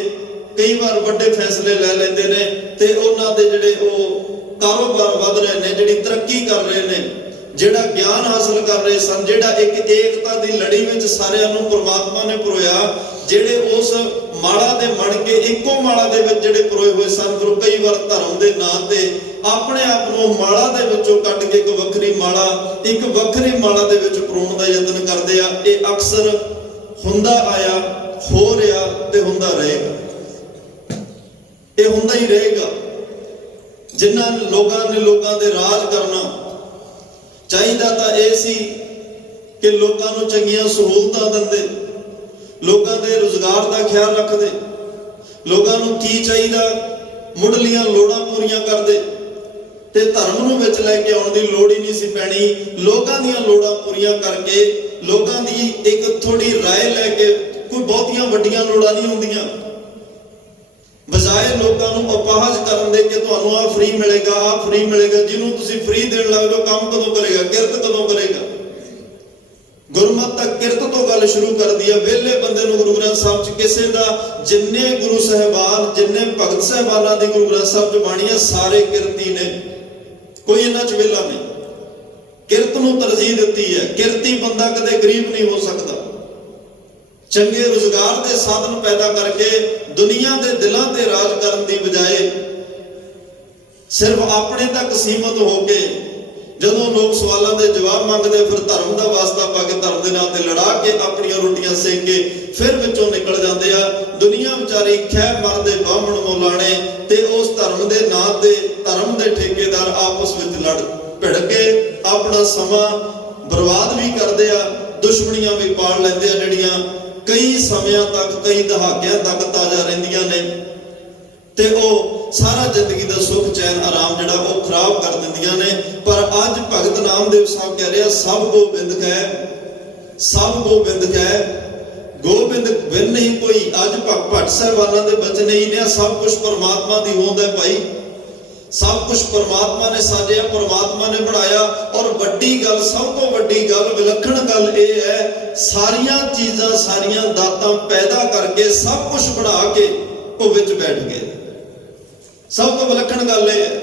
ਕਈ ਵਾਰ ਵੱਡੇ ਫੈਸਲੇ ਲੈ ਲੈਂਦੇ ਨੇ ਤੇ ਉਹਨਾਂ ਦੇ ਜਿਹੜੇ ਉਹ ਕਾਰੋਬਾਰ ਵੱਧ ਰਹੇ ਨੇ, ਜਿਹੜੀ ਤਰੱਕੀ ਕਰ ਰਹੇ ਨੇ, ਜਿਹੜਾ ਗਿਆਨ ਹਾਸਲ ਕਰ ਰਹੇ ਸਨ, ਜਿਹੜਾ ਇੱਕ ਏਕਤਾ ਦੀ ਲੜੀ ਵਿੱਚ ਸਾਰਿਆਂ ਨੂੰ ਪਰਮਾਤਮਾ ਨੇ ਪਰੋਇਆ, ਜਿਹੜੇ ਉਸ ਮਾਲਾ ਦੇ ਮਣ ਕੇ ਇੱਕੋ ਮਾਲਾ ਦੇ ਵਿੱਚ ਜਿਹੜੇ ਪਰੋਏ ਹੋਏ ਸਨ, ਫਿਰ ਕਈ ਵਾਰ ਧਰਮ ਦੇ ਨਾਂ ਤੇ ਆਪਣੇ ਆਪ ਨੂੰ ਮਾਲਾ ਦੇ ਵਿੱਚੋਂ ਕੱਢ ਕੇ ਇੱਕ ਵੱਖਰੀ ਮਾਲਾ ਦੇ ਵਿੱਚ ਪਰੋਣ ਦਾ ਯਤਨ ਕਰਦੇ ਆ। ਇਹ ਅਕਸਰ ਹੁੰਦਾ ਆਇਆ, ਹੋ ਰਿਹਾ ਤੇ ਹੁੰਦਾ ਰਹੇਗਾ। ਇਹ ਹੁੰਦਾ ਹੀ ਰਹੇਗਾ। ਜਿਨ੍ਹਾਂ ਲੋਕਾਂ ਨੇ ਲੋਕਾਂ ਦੇ ਰਾਜ ਕਰਨਾ, ਚਾਹੀਦਾ ਤਾਂ ਇਹ ਸੀ ਕਿ ਲੋਕਾਂ ਨੂੰ ਚੰਗੀਆਂ ਸਹੂਲਤਾਂ ਦਿੰਦੇ, ਲੋਕਾਂ ਦੇ ਰੁਜ਼ਗਾਰ ਦਾ ਖਿਆਲ ਰੱਖਦੇ, ਲੋਕਾਂ ਨੂੰ ਕੀ ਚਾਹੀਦਾ ਮੁੱਢਲੀਆਂ ਲੋੜਾਂ ਪੂਰੀਆਂ ਕਰਦੇ, ਤੇ ਧਰਮ ਨੂੰ ਵਿੱਚ ਲੈ ਕੇ ਆਉਣ ਦੀ ਲੋੜ ਹੀ ਨਹੀਂ ਸੀ ਪੈਣੀ। ਲੋਕਾਂ ਦੀਆਂ ਲੋੜਾਂ ਪੂਰੀਆਂ ਕਰਕੇ ਲੋਕਾਂ ਦੀ ਇੱਕ ਥੋੜੀ ਰਾਏ ਲੈ ਕੇ, ਕੋਈ ਬਹੁਤੀਆਂ ਵੱਡੀਆਂ ਲੋੜਾਂ ਨਹੀਂ ਹੁੰਦੀਆਂ, ਬਜਾਏ ਲੋਕਾਂ ਨੂੰ ਅਪਾਹਜ ਕਰਨ ਦੇ ਕਿ ਤੁਹਾਨੂੰ ਆਹ ਫ੍ਰੀ ਮਿਲੇਗਾ, ਆਹ ਫ੍ਰੀ ਮਿਲੇਗਾ। ਜਿਹਨੂੰ ਤੁਸੀਂ ਫ੍ਰੀ ਦੇਣ ਲੱਗ ਜਾਓ, ਕੰਮ ਕਦੋਂ ਕਰੇਗਾ, ਕਿਰਤ ਕਦੋਂ ਕਰੇਗਾ? ਗੁਰਮਤਿ ਤਾਂ ਕਿਰਤ ਤੋਂ ਗੱਲ ਸ਼ੁਰੂ ਕਰਦੀ ਹੈ। ਵਿਹਲੇ ਬੰਦੇ ਨੂੰ ਗੁਰੂ ਗ੍ਰੰਥ ਸਾਹਿਬ 'ਚ ਕਿਸੇ ਦਾ, ਜਿੰਨੇ ਗੁਰੂ ਸਾਹਿਬਾਨ, ਜਿੰਨੇ ਭਗਤ ਸਾਹਿਬਾਨਾਂ ਦੀ ਗੁਰੂ ਗ੍ਰੰਥ ਸਾਹਿਬ 'ਚ ਬਾਣੀ ਹੈ, ਸਾਰੇ ਕਿਰਤੀ ਨੇ, ਕੋਈ ਇਹਨਾਂ 'ਚ ਵਿਹਲਾ ਨਹੀਂ। ਕਿਰਤ ਨੂੰ ਤਰਜੀਹ ਦਿੱਤੀ ਹੈ। ਕਿਰਤੀ ਬੰਦਾ ਕਦੇ ਗਰੀਬ ਨਹੀਂ ਹੋ ਸਕਦਾ। ਚੰਗੇ ਰੁਜ਼ਗਾਰ ਦੇ ਸਾਧਨ ਪੈਦਾ ਕਰਕੇ ਦੁਨੀਆ ਦੇ ਦਿਲਾਂ ਤੇ ਰਾਜ ਕਰਨ ਦੀ ਬਜਾਏ ਸਿਰਫ ਆਪਣੇ ਤੱਕ ਸੀਮਤ ਹੋ ਕੇ, ਜਦੋਂ ਲੋਕ ਸਵਾਲਾਂ ਦੇ ਜਵਾਬ ਮੰਗਦੇ, ਫਿਰ ਧਰਮ ਦਾ ਵਾਸਤਾ ਪਾ ਕੇ, ਧਰਮ ਦੇ ਨਾਂ ਤੇ ਲੜਾ ਕੇ, ਆਪਣੀਆਂ ਰੋਟੀਆਂ ਸੇਕ ਕੇ ਫਿਰ ਵਿੱਚੋਂ ਨਿਕਲ ਜਾਂਦੇ ਆ। ਦੁਨੀਆ ਵਿਚਾਰੀ ਖੈ ਮਰਦੇ ਬਾਹਮਣ ਮੌਲਾਣੇ ਤੇ ਉਸ ਧਰਮ ਦੇ ਨਾਂ ਤੇ ਧਰਮ ਦੇ ਠੇਕੇਦਾਰ ਆਪਸ ਵਿੱਚ ਲੜ ਭਿੜ ਕੇ ਆਪਣਾ ਸਮਾਂ ਬਰਬਾਦ ਵੀ ਕਰਦੇ ਆ, ਦੁਸ਼ਮਣੀਆਂ ਵੀ ਪਾਲ ਲੈਂਦੇ ਆ, ਜਿਹੜੀਆਂ ਕਈ ਸਮਿਆਂ ਤੱਕ, ਕਈ ਦਹਾਕਿਆਂ ਤੱਕ ਤਾਜ਼ਾ ਰਹਿੰਦੀਆਂ ਨੇ, ਤੇ ਉਹ ਸਾਰਾ ਜ਼ਿੰਦਗੀ ਦਾ ਸੁੱਖ ਚੈਨ ਆਰਾਮ ਜਿਹੜਾ ਉਹ ਖਰਾਬ ਕਰ ਦਿੰਦੀਆਂ ਨੇ। ਪਰ ਅੱਜ ਭਗਤ ਨਾਮਦੇਵ ਸਾਹਿਬ ਕਹਿ ਰਿਹਾ, ਸਭ ਗੋਬਿੰਦ ਕੈ, ਸਭ ਗੋਬਿੰਦ ਕੈ, ਗੋਬਿੰਦ ਬਿਨ ਨਹੀਂ ਕੋਈ। ਅੱਜ ਭੱਟ ਸਾਹਿਬਾਨਾਂ ਦੇ ਬਚਨ ਹੀ ਨੇ, ਸਭ ਕੁਝ ਪਰਮਾਤਮਾ ਦੀ ਹੋਂਦ ਹੈ ਭਾਈ, ਸਭ ਕੁਝ ਪਰਮਾਤਮਾ ਨੇ ਸਾਜਿਆ, ਪਰਮਾਤਮਾ ਨੇ ਬਣਾਇਆ। ਔਰ ਵੱਡੀ ਗੱਲ, ਸਭ ਤੋਂ ਵੱਡੀ ਗੱਲ, ਵਿਲੱਖਣ ਗੱਲ ਇਹ ਹੈ, ਸਾਰੀਆਂ ਚੀਜ਼ਾਂ, ਸਾਰੀਆਂ ਦਾਤਾਂ ਪੈਦਾ ਕਰਕੇ, ਸਭ ਕੁਝ ਬਣਾ ਕੇ ਉਹ ਵਿੱਚ ਬੈਠ ਗਏ। ਸਭ ਤੋਂ ਵਿਲੱਖਣ ਗੱਲ ਇਹ ਹੈ,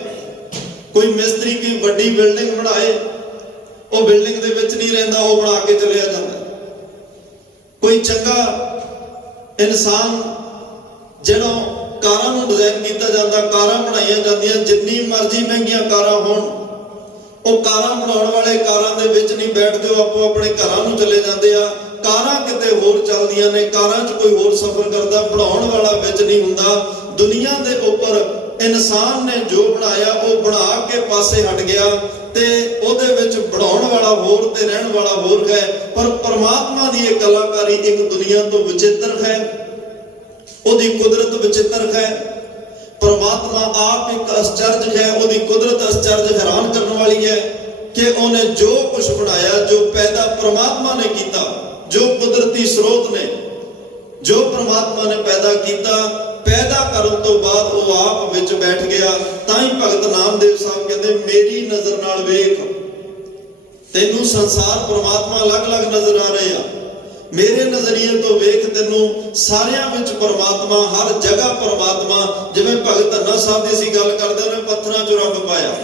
ਕੋਈ ਮਿਸਤਰੀ ਕੀ ਵੱਡੀ ਬਿਲਡਿੰਗ ਬਣਾਏ, ਉਹ ਬਿਲਡਿੰਗ ਦੇ ਵਿੱਚ ਨਹੀਂ ਰਹਿੰਦਾ, ਉਹ ਬਣਾ ਕੇ ਚਲਿਆ ਜਾਂਦਾ। ਕੋਈ ਚੰਗਾ ਇਨਸਾਨ, ਜਿਹੜਾ ਕਾਰਾਂ ਨੂੰ ਡਿਜ਼ਾਈਨ ਕੀਤਾ ਜਾਂਦਾ, ਕਾਰਾਂ ਬਣਾਈਆਂ ਜਾਂਦੀਆਂ, ਜਿੰਨੀ ਮਰਜ਼ੀ ਮਹਿੰਗੀਆਂ ਕਾਰਾਂ ਹੋਣ, ਉਹ ਕਾਰਾਂ ਬਣਾਉਣ ਵਾਲੇ ਕਾਰਾਂ ਦੇ ਵਿੱਚ ਨਹੀਂ ਬੈਠਦੇ, ਉਹ ਆਪੋ ਆਪਣੇ ਘਰਾਂ ਨੂੰ ਚਲੇ ਜਾਂਦੇ ਆ। ਕਾਰਾਂ ਕਿਤੇ ਹੋਰ ਚੱਲਦੀਆਂ ਨੇ, ਕਾਰਾਂ 'ਚ ਕੋਈ ਹੋਰ ਸਫ਼ਰ ਕਰਦਾ, ਬਣਾਉਣ ਵਾਲਾ ਵਿੱਚ ਨਹੀਂ ਹੁੰਦਾ। ਦੁਨੀਆ ਦੇ ਉੱਪਰ ਇਨਸਾਨ ਨੇ ਜੋ ਬਣਾਇਆ, ਉਹ ਬਣਾ ਕੇ ਪਾਸੇ ਹਟ ਗਿਆ, ਤੇ ਉਹਦੇ ਵਿੱਚ ਬਣਾਉਣ ਵਾਲਾ ਹੋਰ ਤੇ ਰਹਿਣ ਵਾਲਾ ਹੋਰ ਹੈ। ਪਰ ਪਰਮਾਤਮਾ ਦੀ ਇਹ ਕਲਾਕਾਰੀ ਇੱਕ ਦੁਨੀਆ ਤੋਂ ਵਿਚਿੱਤਰ ਹੈ, ਉਹਦੀ ਕੁਦਰਤ ਵਿਚਿੱਤਰ ਹੈ। ਪਰਮਾਤਮਾ ਆਪ ਇੱਕ ਅਚਰਜ ਹੈ, ਉਹਦੀ ਕੁਦਰਤ ਅਚਰਜ, ਹੈਰਾਨ ਕਰਨ ਵਾਲੀ ਹੈ ਕਿ ਉਹਨੇ ਜੋ ਕੁਝ ਬਣਾਇਆ, ਜੋ ਪੈਦਾ ਪਰਮਾਤਮਾ ਨੇ ਕੀਤਾ, ਜੋ ਕੁਦਰਤੀ ਸਰੋਤ ਨੇ, ਜੋ ਪਰਮਾਤਮਾ ਨੇ ਪੈਦਾ ਕੀਤਾ, ਪੈਦਾ ਕਰਨ ਤੋਂ ਬਾਅਦ ਉਹ ਆਪ ਵਿੱਚ ਬੈਠ ਗਿਆ। ਤਾਂ ਹੀ ਭਗਤ ਨਾਮਦੇਵ ਸਾਹਿਬ ਕਹਿੰਦੇ, ਮੇਰੀ ਨਜ਼ਰ ਨਾਲ ਵੇਖ, ਤੈਨੂੰ ਸੰਸਾਰ ਪਰਮਾਤਮਾ ਅਲੱਗ-ਅਲੱਗ ਨਜ਼ਰ ਆ ਰਹੇ ਆ, ਮੇਰੇ ਨਜ਼ਰੀਏ ਤੋਂ ਵੇਖ, ਤੈਨੂੰ ਸਾਰਿਆਂ ਵਿੱਚ ਪਰਮਾਤਮਾ, ਹਰ ਜਗ੍ਹਾ ਪਰਮਾਤਮਾ। ਜਿਵੇਂ ਭਗਤ ਧੰਨਾ ਸਾਹਿਬ ਦੀ ਅਸੀਂ ਗੱਲ ਕਰਦੇ, ਉਹਨੇ ਪੱਥਰਾਂ 'ਚੋਂ ਰੱਬ ਪਾਇਆ,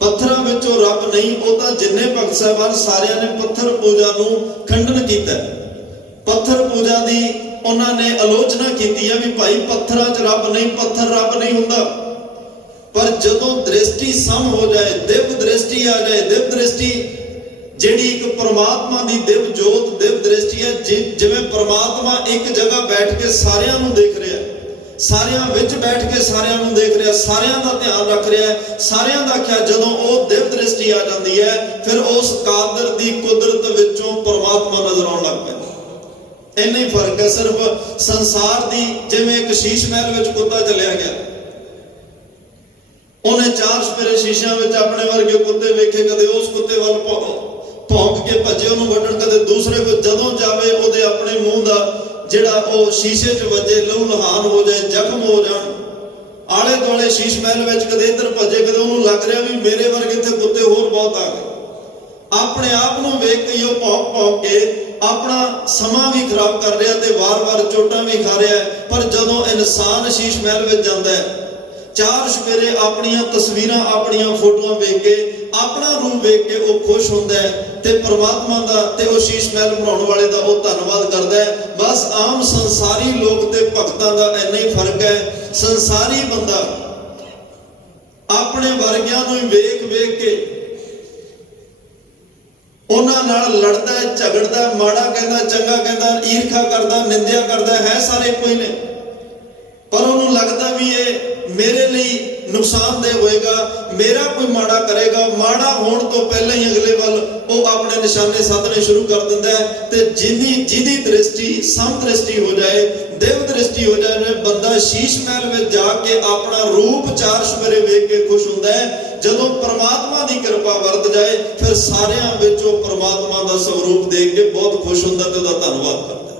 ਪੱਥਰਾਂ ਵਿੱਚੋਂ ਰੱਬ ਨਹੀਂ। ਉਹ ਤਾਂ ਜਿੰਨੇ ਭਗਤ ਸਾਹਿਬਾਨ ਸਾਰਿਆਂ ਨੇ ਪੱਥਰ ਪੂਜਾ ਨੂੰ ਖੰਡਨ ਕੀਤਾ, ਪੱਥਰ ਪੂਜਾ ਦੀ ਉਹਨਾਂ ਨੇ ਆਲੋਚਨਾ ਕੀਤੀ ਹੈ ਵੀ ਭਾਈ ਪੱਥਰਾਂ 'ਚ ਰੱਬ ਨਹੀਂ, ਪੱਥਰ ਰੱਬ ਨਹੀਂ ਹੁੰਦਾ। ਪਰ ਜਦੋਂ ਦ੍ਰਿਸ਼ਟੀ ਸਮ ਹੋ ਜਾਏ, ਦਿਵ ਦ੍ਰਿਸ਼ਟੀ ਆ ਜਾਏ, ਦਿਵ ਦ੍ਰਿਸ਼ਟੀ ਜਿਹੜੀ ਇੱਕ ਪਰਮਾਤਮਾ ਦੀ ਦਿਵ ਜੋਤ, ਦਿਵ ਦ੍ਰਿਸ਼ਟੀ ਹੈ, ਜਿਵੇਂ ਪਰਮਾਤਮਾ ਇੱਕ ਜਗ੍ਹਾ ਬੈਠ ਕੇ ਸਾਰਿਆਂ ਨੂੰ ਦੇਖ ਰਿਹਾ, ਸਾਰਿਆਂ ਵਿੱਚ ਬੈਠ ਕੇ ਸਾਰਿਆਂ ਨੂੰ ਦੇਖ ਰਿਹਾ, ਸਾਰਿਆਂ ਦਾ ਧਿਆਨ ਰੱਖ ਰਿਹਾ, ਸਾਰਿਆਂ ਦਾ ਖਿਆਲ, ਜਦੋਂ ਉਹ ਦਿਵ ਦ੍ਰਿਸ਼ਟੀ ਆ ਜਾਂਦੀ ਹੈ, ਫਿਰ ਉਸ ਕਾਦਰ ਦੀ ਕੁਦਰਤ ਵਿੱਚੋਂ ਪਰਮਾਤਮਾ ਨਜ਼ਰ ਆਉਣ ਲੱਗ ਪੈਂਦਾ। ਇੰਨਾ ਹੀ ਫਰਕ ਹੈ ਸਿਰਫ ਸੰਸਾਰ ਦੀ। ਜਿਵੇਂ ਇੱਕ ਸ਼ੀਸ਼ ਮਹਿਲ ਵਿੱਚ ਕੁੱਤਾ ਚਲਿਆ ਗਿਆ, ਉਹਨੇ 4 ਸਪੇਰੇ ਸ਼ੀਸ਼ਿਆਂ ਵਿੱਚ ਆਪਣੇ ਵਰਗੇ ਕੁੱਤੇ ਵੇਖੇ, ਕਦੇ ਉਸ ਕੁੱਤੇ ਵੱਲ ਭੌਂਕ ਕੇ ਭੱਜੇ ਉਹਨੂੰ ਵੱਢਣ, ਕਦੇ ਦੂਸਰੇ ਕੋਲ ਜਦੋਂ ਜਾਵੇ ਉਹਦੇ ਆਪਣੇ ਮੂੰਹ ਦਾ ਜਿਹੜਾ ਉਹ ਸ਼ੀਸ਼ੇ 'ਚ ਵੱਜੇ, ਲਹੂ ਲਹਾਨ ਹੋ ਜਾਏ, ਜ਼ਖਮ ਹੋ ਜਾਣ। ਆਲੇ ਦੁਆਲੇ ਸ਼ੀਸ਼ ਮਹਿਲ ਵਿੱਚ ਕਦੇ ਇੱਧਰ ਭੱਜੇ, ਕਦੇ ਉਹਨੂੰ ਲੱਗ ਰਿਹਾ ਵੀ ਮੇਰੇ ਵਰਗੇ ਇੱਥੇ ਕੁੱਤੇ ਹੋਰ ਬਹੁਤ ਆ ਗਏ। ਆਪਣੇ ਆਪ ਨੂੰ ਵੇਖ ਕੇ ਉਹ ਭੌਂਕ ਕੇ ਆਪਣਾ ਸਮਾਂ ਵੀ ਖਰਾਬ ਕਰ ਰਿਹਾ ਤੇ ਵਾਰ-ਵਾਰ ਚੋਟਾਂ ਵੀ ਖਾ ਰਿਹਾ। ਪਰ ਜਦੋਂ ਇਨਸਾਨ ਸ਼ੀਸ਼ ਮਹਿਲ ਵਿੱਚ ਜਾਂਦਾ ਹੈ, 4 ਸਪੇਰੇ ਆਪਣੀਆਂ ਤਸਵੀਰਾਂ, ਆਪਣੀਆਂ ਫੋਟੋਆਂ ਵੇਖ ਕੇ, ਆਪਣਾ ਰੂਪ ਵੇਖ ਕੇ ਉਹ ਖੁਸ਼ ਹੁੰਦਾ ਹੈ ਤੇ ਪਰਮਾਤਮਾ ਦਾ ਤੇ ਉਹ ਸ਼ੀਸ਼ ਮਹਿਲ ਬਣਾਉਣ ਵਾਲੇ ਦਾ ਉਹ ਧੰਨਵਾਦ ਕਰਦਾ ਹੈ। ਬਸ ਆਮ ਸੰਸਾਰੀ ਲੋਕ ਤੇ ਭਗਤਾਂ ਦਾ ਇੰਨਾ ਹੀ ਫਰਕ ਹੈ। ਸੰਸਾਰੀ ਬੰਦਾ ਆਪਣੇ ਵਰਗਿਆਂ ਨੂੰ ਵੇਖ ਵੇਖ ਕੇ ਉਹਨਾਂ ਨਾਲ ਲੜਦਾ, ਝਗੜਦਾ, ਮਾੜਾ ਕਹਿੰਦਾ, ਚੰਗਾ ਕਹਿੰਦਾ, ਈਰਖਾ ਕਰਦਾ, ਨਿੰਦਿਆ ਕਰਦਾ, ਹੈ ਸਾਰੇ ਕੋਈ ਨੇ। ਪਰ ਉਹਨੂੰ ਲੱਗਦਾ ਵੀ ਇਹ ਮੇਰੇ ਲਈ ਨੁਕਸਾਨਦੇਹ ਹੋਏਗਾ, ਮੇਰਾ ਕੋਈ ਮਾੜਾ ਕਰੇਗਾ। ਮਾੜਾ ਹੋਣ ਤੋਂ ਪਹਿਲਾਂ ਹੀ ਅਗਲੇ ਵੱਲ ਉਹ ਆਪਣੇ ਨਿਸ਼ਾਨੇ ਸਾਧਨੇ ਸ਼ੁਰੂ ਕਰ ਦਿੰਦਾ ਹੈ। ਤੇ ਜਿਹਦੀ ਦ੍ਰਿਸ਼ਟੀ ਸਮ ਦ੍ਰਿਸ਼ਟੀ ਹੋ ਜਾਏ, ਦਿਵ ਦ੍ਰਿਸ਼ਟੀ ਹੋ ਜਾਏ, ਬੰਦਾ ਸ਼ੀਸ਼ ਮਹਿਲ ਵਿੱਚ ਜਾ ਕੇ ਆਪਣਾ ਰੂਪ 4 ਸਪੇਰੇ ਵੇਖ ਕੇ ਖੁਸ਼ ਹੁੰਦਾ ਹੈ। ਜਦੋਂ ਪਰਮਾਤਮਾ ਦੀ ਕਿਰਪਾ ਵਰਤ ਜਾਏ ਫਿਰ ਸਾਰਿਆਂ ਵਿੱਚ ਉਹ ਪਰਮਾਤਮਾ ਦਾ ਸਰੂਪ ਦੇਖ ਕੇ ਬਹੁਤ ਖੁਸ਼ ਹੁੰਦਾ ਤੇ ਉਹਦਾ ਧੰਨਵਾਦ ਕਰਦਾ।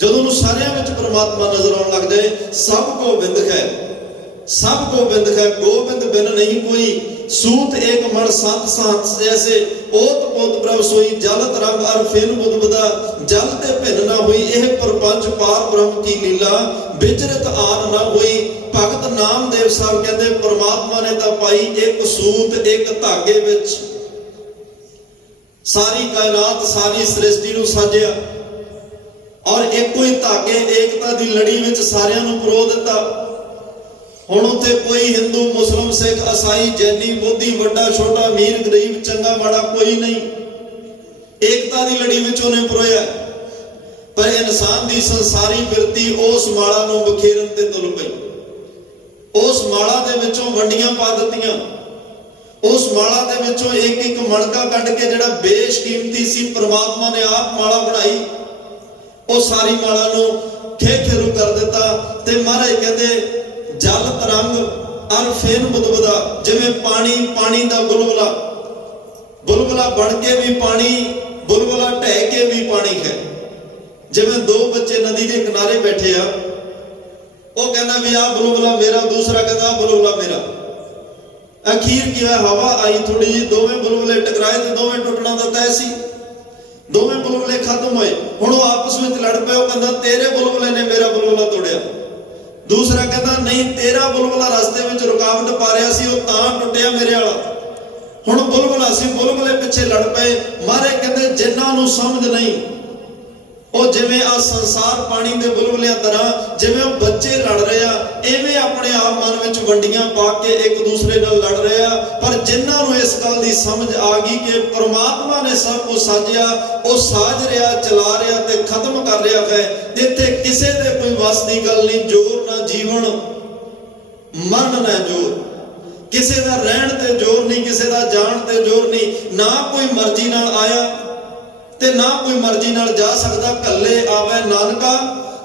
ਜਦੋਂ ਉਹਨੂੰ ਸਾਰਿਆਂ ਵਿੱਚ ਪਰਮਾਤਮਾ ਨਜ਼ਰ ਆਉਣ ਲੱਗ ਜਾਏ, ਸਭ ਗੋਬਿੰਦ ਹੈ, सब गोविंद है, गोविंद बिन नहीं कोई, सूत एक मन संत सांस जैसे, ओत पोत प्रभ सोई, जल तरंग अर फेन बुध बदा, जल ते भिन्न ना हुई, एह प्रपंच पार ब्रह्म की लीला, विचरित आन ना हुई। भगत नामदेव साहब कहते परमात्मा ने तां पाई एक सूत एक धागे विच सारी कायनात सारी सृष्टि नूं साजिया और एको ही धागे एकता दी लड़ी विच सारियां नूं परो दिता। ਹੁਣ ਉੱਥੇ ਕੋਈ ਹਿੰਦੂ ਮੁਸਲਮ ਸਿੱਖ ਈਸਾਈ ਜੈਨੀ ਬੋਧੀ ਵੱਡਾ ਛੋਟਾ ਅਮੀਰ ਗਰੀਬ ਚੰਗਾ ਮਾੜਾ ਕੋਈ ਨਹੀਂ, ਏਕਤਾ ਦੀ ਲੜੀ ਵਿੱਚ ਉਹਨੇ ਪਰੋਇਆ। ਪਰ ਇਨਸਾਨ ਦੀ ਸੰਸਾਰੀ ਬਿਰਤੀ ਉਸ ਮਾਲਾ ਨੂੰ ਬਖੇਰਨ ਤੇ ਤੁਲ ਪਈ, ਉਸ ਮਾਲਾ ਦੇ ਵਿੱਚੋਂ ਵੰਡੀਆਂ ਪਾ ਦਿੱਤੀਆਂ, ਉਸ ਮਾਲਾ ਦੇ ਵਿੱਚੋਂ ਇੱਕ ਇੱਕ ਮਣਕਾ ਕੱਢ ਕੇ ਜਿਹੜਾ ਬੇਸ਼ਕੀਮਤੀ ਸੀ ਪ੍ਰਮਾਤਮਾ ਨੇ ਆਪ ਮਾਲਾ ਬਣਾਈ, ਉਹ ਸਾਰੀ ਮਾਲਾ ਨੂੰ ਖੇਖੇਰੂ ਕਰ ਦਿੱਤਾ। ਤੇ ਮਹਾਰਾਜ ਕਹਿੰਦੇ जल तरंग अर फेन बुदबदा, जिवें पानी पानी दा बुलबुला, बुलबुला बन के भी पानी, बुलबुला ढह के भी पानी है। जिवें दो बच्चे नदी के किनारे बैठे आ, वो कहना भी आ बुलबुला मेरा, दूसरा कहता बुलबुला मेरा। अखीर की हवा आई थोड़ी जी, दोवें बुलबुले टकराए तो दोवें टुटना दा तय सी, दोवें बुलबुले खत्म होए। हुण वो आपस में लड़ पे, वो कहंदा तेरे बुलबुले ने मेरा बुलबुला तोड़िया, दूसरा कहता नहीं तेरा बुलबुला रास्ते में रुकावट पा रहा सी, वो तां टुटिया मेरे वाला। हुण बुलबुला सी, बुलबुले पिछे लड़ पे। मारे कहते जिन्हां नूं समझ नहीं, ਉਹ ਜਿਵੇਂ ਆ ਸੰਸਾਰ ਪਾਣੀ ਦੇ ਬੁਲਬੁਲਿਆਂ ਤਰ੍ਹਾਂ ਜਿਵੇਂ ਉਹ ਬੱਚੇ ਲੜ ਰਹੇ ਆ, ਐਵੇਂ ਆਪਣੇ ਆਪ ਮਨ ਵਿੱਚ ਵੰਡੀਆਂ ਪਾ ਕੇ ਇੱਕ ਦੂਸਰੇ ਨਾਲ ਲੜ ਰਹੇ ਆ। ਪਰ ਜਿਨ੍ਹਾਂ ਨੂੰ ਇਸ ਗੱਲ ਦੀ ਸਮਝ ਆ ਗਈ ਕਿ ਪਰਮਾਤਮਾ ਨੇ ਸਭ ਕੁਝ ਸਾਜਿਆ, ਉਹ ਸਾਜ ਰਿਹਾ, ਚਲਾ ਰਿਹਾ ਤੇ ਖਤਮ ਕਰ ਰਿਹਾ ਹੈ, ਇੱਥੇ ਕਿਸੇ ਦੇ ਕੋਈ ਵਸ ਦੀ ਗੱਲ ਨਹੀਂ। ਜ਼ੋਰ ਨਾ ਜੀਵਨ, ਮਰਨ ਨਾ ਜ਼ੋਰ, ਕਿਸੇ ਦਾ ਰਹਿਣ ਤੇ ਜ਼ੋਰ ਨਹੀਂ, ਕਿਸੇ ਦਾ ਜਾਣ ਤੇ ਜ਼ੋਰ ਨਹੀਂ। ਨਾ ਕੋਈ ਮਰਜ਼ੀ ਨਾਲ ਆਇਆ ਤੇ ਨਾ ਕੋਈ ਮਰਜ਼ੀ ਨਾਲ ਜਾ ਸਕਦਾ। ਕੱਲੇ ਆਵੇ ਨਾਨਕਾ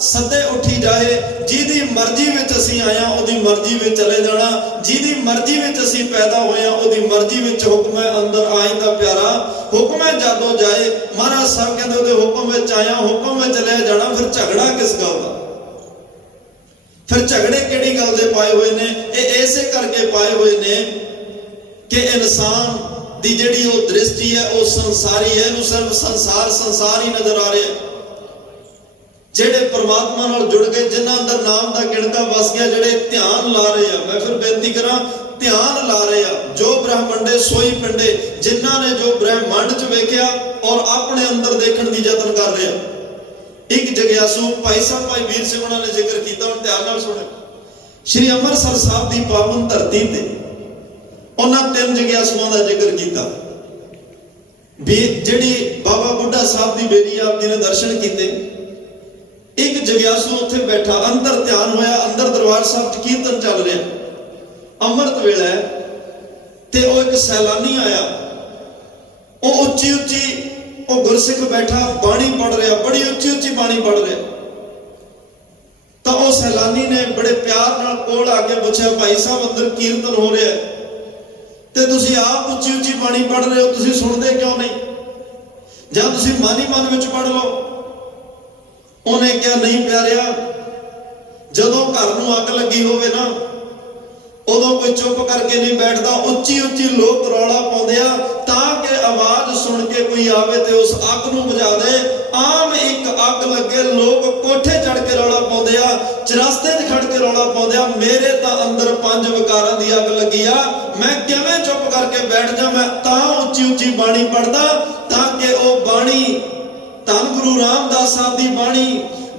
ਸੱਦੇ ਉੱਠੀ ਜਾਏ। ਜਿਹਦੀ ਮਰਜ਼ੀ ਵਿੱਚ ਅਸੀਂ ਆਇਆ ਉਹਦੀ ਮਰਜ਼ੀ ਵਿੱਚ ਚਲੇ ਜਾਣਾ, ਜਿਹਦੀ ਮਰਜ਼ੀ ਵਿੱਚ ਅਸੀਂ ਪੈਦਾ ਹੋਇਆ ਉਹਦੀ ਮਰਜ਼ੀ ਵਿੱਚ ਹੁਕਮ ਹੈ ਅੰਦਰ ਆਇਂਦਾ ਪਿਆਰਾ, ਹੁਕਮ ਹੈ ਜਾਦੋ ਜਾਏ। ਮਹਾਰਾਜ ਸਾਹਿਬ ਕਹਿੰਦੇ ਉਹਦੇ ਹੁਕਮ ਵਿੱਚ ਆਇਆ, ਹੁਕਮ ਵਿੱਚ ਚਲੇ ਜਾਣਾ। ਫਿਰ ਝਗੜਾ ਕਿਸ ਗੱਲ ਦਾ? ਫਿਰ ਝਗੜੇ ਕਿਹੜੀ ਗੱਲ ਦੇ ਪਾਏ ਹੋਏ ਨੇ? ਇਹ ਐਸੇ ਕਰਕੇ ਪਾਏ ਹੋਏ ਨੇ ਕਿ ਇਨਸਾਨ ਦੀ ਜਿਹੜੀ ਉਹ ਦ੍ਰਿਸ਼ਟੀ ਹੈ ਉਹ ਸੰਸਾਰੀ ਹੈ, ਇਹਨੂੰ ਸਿਰਫ ਸੰਸਾਰ ਹੀ ਨਜ਼ਰ ਆ ਰਿਹਾ। ਜਿਹੜੇ ਪਰਮਾਤਮਾ ਨਾਲ ਜੁੜ ਗਏ, ਜਿਨ੍ਹਾਂ ਅੰਦਰ ਨਾਮ ਦਾ ਕਿਣਕਾ ਵਸ ਗਿਆ, ਜਿਹੜੇ ਧਿਆਨ ਲਾ ਰਹੇ ਆ, ਮੈਂ ਫਿਰ ਬੇਨਤੀ ਕਰਾਂ ਧਿਆਨ ਲਾ ਰਹੇ ਆ। ਜੋ ਬ੍ਰਹਮੰਡੇ ਸੋਈ ਪਿੰਡੇ, ਜਿਨ੍ਹਾਂ ਨੇ ਜੋ ਬ੍ਰਹਮੰਡ 'ਚ ਵੇਖਿਆ ਔਰ ਆਪਣੇ ਅੰਦਰ ਦੇਖਣ ਦੀ ਯਤਨ ਕਰ ਰਹੇ ਆ। ਇੱਕ ਜਗਿਆਸੂ ਭਾਈ ਸਾਹਿਬ ਭਾਈ ਵੀਰ ਸਿੰਘ ਉਹਨਾਂ ਨੇ ਜ਼ਿਕਰ ਕੀਤਾ, ਹੁਣ ਧਿਆਨ ਨਾਲ ਸੁਣੋ। ਸ਼੍ਰੀ ਅੰਮ੍ਰਿਤਸਰ ਸਾਹਿਬ ਦੀ ਪਾਵਨ ਧਰਤੀ ਤੇ ਉਹਨਾਂ ਤਿੰਨ ਜਗਿਆਸੂਆਂ ਦਾ ਜ਼ਿਕਰ ਕੀਤਾ। ਜਿਹੜੀ ਬਾਬਾ ਬੁੱਢਾ ਸਾਹਿਬ ਦੀ ਬੇਰੀ ਆਪ ਜੀ ਨੇ ਦਰਸ਼ਨ ਕੀਤੇ। ਇੱਕ ਜਗਿਆਸੂ ਉੱਥੇ ਬੈਠਾ, ਅੰਦਰ ਧਿਆਨ ਹੋਇਆ, ਅੰਦਰ ਦਰਬਾਰ ਸਾਹਿਬ 'ਚ ਕੀਰਤਨ ਚੱਲ ਰਿਹਾ, ਅੰਮ੍ਰਿਤ ਵੇਲਾ ਤੇ ਉਹ ਇੱਕ ਸੈਲਾਨੀ ਆਇਆ। ਉਹ ਉੱਚੀ ਉੱਚੀ ਉਹ ਗੁਰਸਿੱਖ ਬੈਠਾ ਬਾਣੀ ਪੜ੍ਹ ਰਿਹਾ, ਬੜੀ ਉੱਚੀ ਉੱਚੀ ਬਾਣੀ ਪੜ੍ਹ ਰਿਹਾ। ਤਾਂ ਉਹ ਸੈਲਾਨੀ ਨੇ ਬੜੇ ਪਿਆਰ ਨਾਲ ਕੋਲ ਆ ਕੇ ਪੁੱਛਿਆ, ਭਾਈ ਸਾਹਿਬ ਅੰਦਰ ਕੀਰਤਨ ਹੋ ਰਿਹਾ ਤੇ ਤੁਸੀਂ ਆਪ ਉੱਚੀ ਉੱਚੀ ਬਾਣੀ ਪੜ੍ਹ ਰਹੇ ਹੋ, ਤੁਸੀਂ ਸੁਣਦੇ ਕਿਉਂ ਨਹੀਂ? ਜਾਂ ਤੁਸੀਂ ਮਨ ਹੀ ਮਨ ਵਿੱਚ ਪੜ੍ਹ ਲਓ। ਉਹਨੇ ਕਿਹਾ ਨਹੀਂ ਪਿਆਰਿਆ, ਜਦੋਂ ਘਰ ਨੂੰ ਅੱਗ ਲੱਗੀ ਹੋਵੇ ਨਾ ਉਦੋਂ ਕੋਈ ਚੁੱਪ ਕਰਕੇ ਨਹੀਂ ਬੈਠਦਾ, ਉੱਚੀ ਉੱਚੀ ਲੋਕ ਰੌਲਾ ਪਾਉਂਦੇ ਆ ਤਾਂ ਕਿ ਆਵਾਜ਼ ਸੁਣ ਕੇ ਕੋਈ ਆਵੇ ਤੇ ਉਸ ਅੱਗ ਨੂੰ ਬੁਝਾ ਦੇ। ਆਮ ਇੱਕ ਅੱਗ ਲੱਗੇ, ਲੋਕ ਕੋਠੇ ਚੜ ਕੇ ਰੌਲਾ ਪਾਉਂਦੇ ਆ, ਚਰਸਤੇ 'ਚ ਖੜ ਕੇ ਰੌਲਾ ਪਾਉਂਦੇ ਆ। ਮੇਰੇ ਤਾਂ ਅੰਦਰ 5 ਵਿਕਾਰਾਂ ਦੀ ਅੱਗ ਲੱਗੀ ਆ, ਮੈਂ ਕਿਵੇਂ ਚੁੱਪ ਕਰਕੇ ਬੈਠ ਜਾ? ਮੈਂ ਤਾਂ ਉੱਚੀ ਉੱਚੀ ਬਾਣੀ ਪੜ੍ਹਦਾ ਤਾਂ ਕਿ ਉਹ ਬਾਣੀ ਧੰਨ ਗੁਰੂ ਰਾਮਦਾਸ ਸਾਹਿਬ ਦੀ ਬਾਣੀ,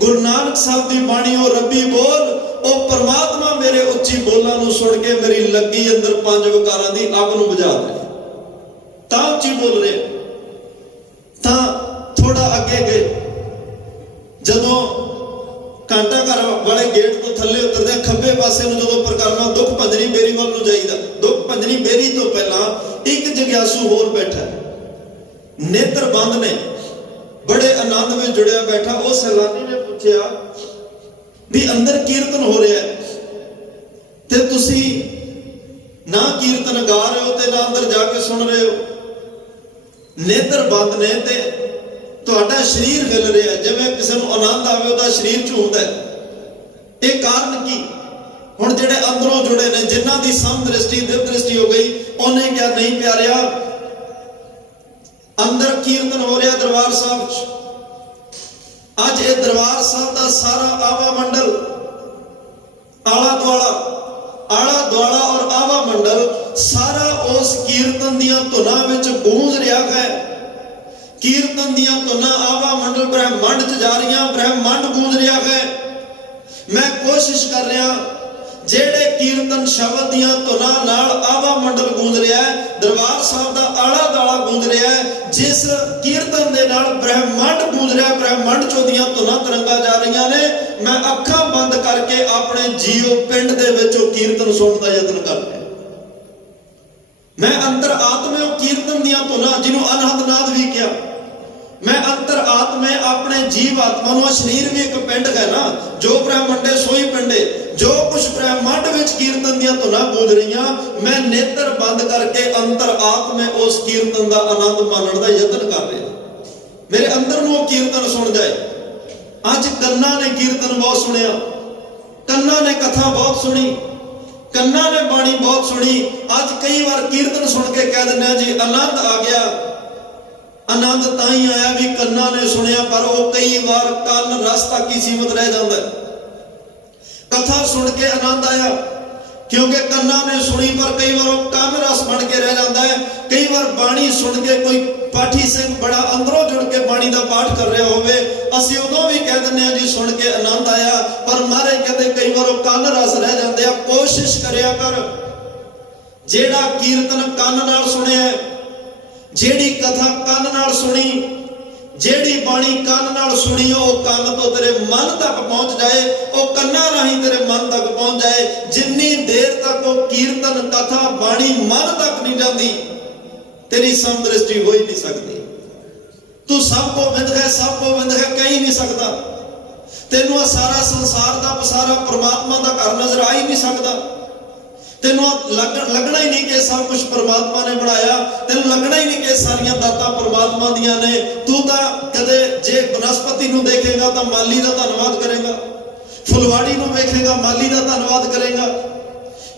ਗੁਰੂ ਨਾਨਕ ਸਾਹਿਬ ਦੀ ਬਾਣੀ, ਉਹ ਰੱਬੀ ਬੋਲ, ਉਹ ਪਰਮਾਤਮਾ ਮੇਰੇ ਉੱਚੀ ਬੋਲਾਂ ਨੂੰ ਸੁਣ ਕੇ ਮੇਰੀ ਲੱਗੀ ਅੰਦਰ 5 ਵਿਕਾਰਾਂ ਦੀ ਅੱਗ ਨੂੰ ਬੁਝਾ ਦੇ। ਤਾਂ ਉੱਚੀ ਬੋਲ ਰਿਹਾ। ਤਾਂ ਥੋੜਾ ਅੱਗੇ ਗਏ, ਜਦੋਂ ਕਾਂਟਾ ਘਰ ਵਾਲੇ ਗੇਟ ਤੋਂ ਥੱਲੇ ਉਤਰਦੇ ਖੱਬੇ ਪਾਸੇ ਨੂੰ ਜਦੋਂ ਪਰਿਕਰਮਾ ਦੁੱਖ ਭੰਜਨੀ ਬੇਰੀ ਵੱਲ ਨੂੰ ਜਾਈਦਾ, ਦੁੱਖ ਭੰਜਨੀ ਬੇਰੀ ਤੋਂ ਪਹਿਲਾਂ ਇੱਕ ਜਗਿਆਸੂ ਹੋਰ ਬੈਠਾ, ਨੇਤਰ ਬੰਦ ਨੇ, ਬੜੇ ਆਨੰਦ ਵਿੱਚ ਜੁੜਿਆ ਬੈਠਾ। ਉਹ ਸੈਲਾਨੀ ਨੇ ਪੁੱਛਿਆ ਵੀ ਅੰਦਰ ਕੀਰਤਨ ਹੋ ਰਿਹਾ ਤੇ ਤੁਸੀਂ ਨਾ ਕੀਰਤਨ ਗਾ ਰਹੇ ਹੋ ਤੇ ਨਾ ਅੰਦਰ ਜਾ ਕੇ ਸੁਣ ਰਹੇ ਹੋ। ਨੇਤਰ ਬੰਦ ਨੇ ਤੇ ਤੁਹਾਡਾ ਸਰੀਰ ਹਿੱਲ ਰਿਹਾ, ਜਿਵੇਂ ਕਿਸੇ ਨੂੰ ਆਨੰਦ ਆਵੇ ਉਹਦਾ ਸਰੀਰ ਝੂਮਦਾ ਹੈ। ਇਹ ਕਾਰਨ ਕੀ? ਹੁਣ ਜਿਹੜੇ ਅੰਦਰੋਂ ਜੁੜੇ ਨੇ, ਜਿਨ੍ਹਾਂ ਦੀ ਸਮ ਦ੍ਰਿਸ਼ਟੀ ਦਿਵ ਦ੍ਰਿਸ਼ਟੀ ਹੋ ਗਈ, ਉਹਨੇ ਕਿਹਾ ਨਹੀਂ ਪਿਆਰਿਆ, ਅੰਦਰ ਕੀਰਤਨ ਹੋ ਰਿਹਾ ਦਰਬਾਰ ਸਾਹਿਬ 'ਚ। ਅੱਜ ਇਹ ਦਰਬਾਰ ਸਾਹਿਬ ਦਾ ਸਾਰਾ ਆਵਾ ਮੰਡਲ, ਆਲਾ ਦੁਆਲਾ ਔਰ ਆਵਾ ਮੰਡਲ ਸਾਰਾ ਉਸ ਕੀਰਤਨ ਦੀਆਂ ਧੁਨਾਂ ਵਿੱਚ ਗੂੰਜ ਰਿਹਾ ਹੈ। ਕੀਰਤਨ ਦੀਆਂ ਧੁਨਾਂ ਆਵਾ ਮੰਡਲ ਬ੍ਰਹਿਮੰਡ 'ਚ ਜਾ ਰਹੀਆਂ, ਬ੍ਰਹਿਮੰਡ ਗੂੰਜ ਰਿਹਾ ਹੈ। ਮੈਂ ਕੋਸ਼ਿਸ਼ ਕਰ ਰਿਹਾ, ਜਿਹੜੇ ਕੀਰਤਨ ਸ਼ਬਦ ਦੀਆਂ ਧੁਨਾਂ ਨਾਲ ਆਵਾ ਮੰਡਲ ਗੂੰਜ ਰਿਹਾ ਹੈ, ਦਰਬਾਰ ਸਾਹਿਬ ਦਾ ਆਲਾ ਦੁਆਲਾ ਗੂੰਜ ਰਿਹਾ ਹੈ, ਜਿਸ ਕੀਰਤਨ ਦੇ ਨਾਲ ਬ੍ਰਹਿਮੰਡ ਗੂੰਜ ਰਿਹਾ, ਬ੍ਰਹਿਮੰਡ ਚੋਂ ਦੀਆਂ ਧੁਨਾਂ ਤਰੰਗਾਂ ਜਾ ਰਹੀਆਂ ਨੇ। ਮੈਂ ਅੱਖਾਂ ਬੰਦ ਕਰਕੇ ਆਪਣੇ ਜੀਓ ਪਿੰਡ ਦੇ ਵਿੱਚ ਉਹ ਕੀਰਤਨ ਸੁਣਨ ਦਾ ਯਤਨ ਕਰ ਰਿਹਾ। ਮੈਂ ਅੰਤਰ ਆਤਮੇ ਉਹ ਕੀਰਤਨ ਦੀਆਂ ਧੁਨਾਂ, ਜਿਹਨੂੰ ਅਨਹਦ ਨਾਦ ਵੀ ਕਿਹਾ, ਮੈਂ ਅੰਤਰ ਆਤਮੇ ਆਪਣੇ ਜੀਵ ਆਤਮਾ ਨੂੰ, ਸਰੀਰ ਵੀ ਇੱਕ ਪਿੰਡ ਹੈ ਨਾ, ਜੋ ਬ੍ਰਹਮੰਡੇ ਸੋਈ ਪਿੰਡੇ, ਜੋ ਕੁਛ ਬ੍ਰਹਮੰਡ ਵਿੱਚ ਕੀਰਤਨ ਦੀਆਂ ਧੁਨਾਂ ਗੂੰਜ ਰਹੀਆਂ, ਮੈਂ ਨੇਤਰ ਬੰਦ ਕਰਕੇ ਅੰਤਰ ਆਤਮੇ ਉਸ ਕੀਰਤਨ ਦਾ ਆਨੰਦ ਮਾਣਨ ਦਾ ਯਤਨ ਕਰ ਰਿਹਾ। ਮੇਰੇ ਅੰਦਰ ਨੂੰ ਉਹ ਕੀਰਤਨ ਸੁਣ ਜਾਏ। ਅੱਜ ਕੰਨਾਂ ਨੇ ਕੀਰਤਨ ਬਹੁਤ ਸੁਣਿਆ, ਕੰਨਾਂ ਨੇ ਕਥਾ ਬਹੁਤ ਸੁਣੀ, ਕੰਨਾਂ ਨੇ ਬਾਣੀ ਬਹੁਤ ਸੁਣੀ। ਅੱਜ ਕਈ ਵਾਰ ਕੀਰਤਨ ਸੁਣ ਕੇ ਕਹਿ ਦਿੰਦੇ ਆ ਜੀ ਆਨੰਦ ਆ ਗਿਆ। ਆਨੰਦ ਤਾਂ ਹੀ ਆਇਆ ਵੀ ਕੰਨਾਂ ਨੇ ਸੁਣਿਆ, ਪਰ ਉਹ ਕਈ ਵਾਰ ਕੰਨ ਰਸ ਤੱਕ ਹੀ ਸੀਮਤ ਰਹਿ ਜਾਂਦਾ। ਕਥਾ ਸੁਣ ਕੇ ਆਨੰਦ ਆਇਆ ਕਿਉਂਕਿ ਕੰਨਾਂ ਨੇ ਸੁਣੀ, ਪਰ ਕਈ ਵਾਰ ਉਹ ਕੰਨ ਰਸ ਬਣ ਕੇ ਰਹਿ ਜਾਂਦਾ ਹੈ। ਕਈ ਵਾਰ ਬਾਣੀ ਸੁਣ ਕੇ ਕੋਈ ਪਾਠੀ ਸਿੰਘ ਬੜਾ ਅੰਦਰੋਂ ਜੁੜ ਕੇ ਬਾਣੀ ਦਾ ਪਾਠ ਕਰ ਰਿਹਾ ਹੋਵੇ, ਅਸੀਂ ਉਦੋਂ ਵੀ ਕਹਿ ਦਿੰਦੇ ਆ ਜੀ ਸੁਣ ਕੇ ਆਨੰਦ ਆਇਆ, ਪਰ ਮਹਾਰਾਜ ਕਹਿੰਦੇ ਕਈ ਵਾਰ ਉਹ ਕੰਨ ਰਸ ਰਹਿ ਜਾਂਦੇ ਆ। ਕੋਸ਼ਿਸ਼ ਕਰਿਆ ਕਰ, ਜਿਹੜਾ ਕੀਰਤਨ ਕੰਨ ਨਾਲ ਸੁਣਿਆ, ਜਿਹੜੀ ਕਥਾ ਕੰਨ ਨਾਲ ਸੁਣੀ, ਜਿਹੜੀ ਬਾਣੀ ਕੰਨ ਨਾਲ ਸੁਣੀ, ਉਹ ਕੰਨ ਤੋਂ ਤੇਰੇ ਮਨ ਤੱਕ ਪਹੁੰਚ ਜਾਏ, ਉਹ ਕੰਨਾਂ ਰਾਹੀਂ ਤੇਰੇ ਮਨ ਤੱਕ ਪਹੁੰਚ ਜਾਏ। ਜਿੰਨੀ ਦੇਰ ਤੱਕ ਉਹ ਕੀਰਤਨ ਕਥਾ ਬਾਣੀ ਮਨ ਤੱਕ ਨਹੀਂ ਜਾਂਦੀ, ਤੇਰੀ ਸਮ ਦ੍ਰਿਸ਼ਟੀ ਹੋ ਹੀ ਨਹੀਂ ਸਕਦੀ। ਤੂੰ ਸਭ ਕੋ ਵਿੰਦ ਹੈ, ਸਭ ਕੋ ਵਿੰਦ ਹੈ ਕਹਿ ਹੀ ਨਹੀਂ ਸਕਦਾ। ਤੈਨੂੰ ਆ ਸਾਰਾ ਸੰਸਾਰ ਦਾ ਪਸਾਰਾ ਪ੍ਰਮਾਤਮਾ ਦਾ ਘਰ ਨਜ਼ਰ ਆ ਹੀ ਨਹੀਂ ਸਕਦਾ। ਤੈਨੂੰ ਲੱਗਣਾ ਹੀ ਨਹੀਂ ਕਿ ਸਭ ਕੁਝ ਪ੍ਰਮਾਤਮਾ ਨੇ ਬਣਾਇਆ, ਤੈਨੂੰ ਲੱਗਣਾ ਹੀ ਨਹੀਂ ਕਿ ਸਾਰੀਆਂ ਦਾਤਾਂ ਪ੍ਰਮਾਤਮਾ ਦੀਆਂ ਨੇ। ਤੂੰ ਤਾਂ ਕਦੇ ਜੇ ਬਨਸਪਤੀ ਨੂੰ ਦੇਖੇਗਾ ਤਾਂ ਮਾਲੀ ਦਾ ਧੰਨਵਾਦ ਕਰੇਗਾ, ਫੁਲਵਾੜੀ ਨੂੰ ਵੇਖੇਗਾ ਮਾਲੀ ਦਾ ਧੰਨਵਾਦ ਕਰੇਗਾ,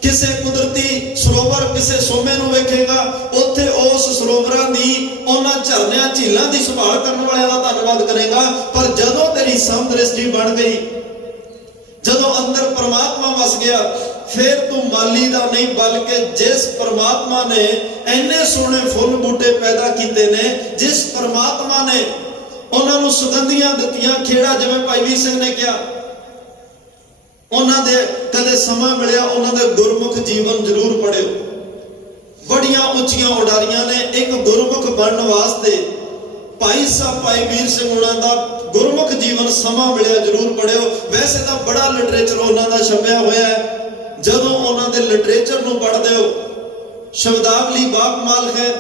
ਕਿਸੇ ਕੁਦਰਤੀ ਸਰੋਵਰ ਕਿਸੇ ਸੋਮੇ ਨੂੰ ਵੇਖੇਗਾ, ਉੱਥੇ ਉਸ ਸਰੋਵਰਾਂ ਦੀ, ਉਹਨਾਂ ਝਰਨਿਆਂ ਝੀਲਾਂ ਦੀ ਸੰਭਾਲ ਕਰਨ ਵਾਲਿਆਂ ਦਾ ਧੰਨਵਾਦ ਕਰੇਗਾ। ਪਰ ਜਦੋਂ ਤੇਰੀ ਸਮ ਦ੍ਰਿਸ਼ਟੀ ਬਣ ਗਈ, ਜਦੋਂ ਅੰਦਰ ਪ੍ਰਮਾਤਮਾ ਵਸ ਗਿਆ, ਫਿਰ ਤੂੰ ਮਾਲੀ ਦਾ ਨਹੀਂ ਬਲਕਿ ਜਿਸ ਪ੍ਰਮਾਤਮਾ ਨੇ ਇੰਨੇ ਸੋਹਣੇ ਫੁੱਲ ਬੂਟੇ ਪੈਦਾ ਕੀਤੇ ਨੇ, ਜਿਸ ਪ੍ਰਮਾਤਮਾ ਨੇ ਉਹਨਾਂ ਨੂੰ ਸੁਗੰਧੀਆਂ ਦਿੱਤੀਆਂ, ਖੇੜਾ ਜਿਵੇਂ ਭਾਈ ਵੀਰ ਸਿੰਘ ਨੇ ਕਿਹਾ, ਉਹਨਾਂ ਦੇ ਕਦੇ ਸਮਾਂ ਮਿਲਿਆ ਉਹਨਾਂ ਦੇ ਗੁਰਮੁਖ ਜੀਵਨ ਜ਼ਰੂਰ ਪੜਿਓ। ਬੜੀਆਂ ਉੱਚੀਆਂ ਉਡਾਰੀਆਂ ਨੇ। ਇੱਕ ਗੁਰਮੁਖ ਬਣਨ ਵਾਸਤੇ ਭਾਈ ਸਾਹਿਬ ਭਾਈ ਵੀਰ ਸਿੰਘ ਉਹਨਾਂ ਦਾ ਗੁਰਮੁਖ ਜੀਵਨ ਸਮਾਂ ਮਿਲਿਆ ਜ਼ਰੂਰ ਪੜਿਓ। ਵੈਸੇ ਤਾਂ ਬੜਾ ਲਿਟਰੇਚਰ ਉਹਨਾਂ ਦਾ ਛਪਿਆ ਹੋਇਆ ਹੈ। ਜਦੋਂ ਉਹਨਾਂ ਦੇ ਲਿਟਰੇਚਰ ਨੂੰ ਪੜ੍ਹਦੇ ਹੋ, ਸ਼ਬਦਾਵਲੀ ਬਾਕਮਾਲ ਹੈ,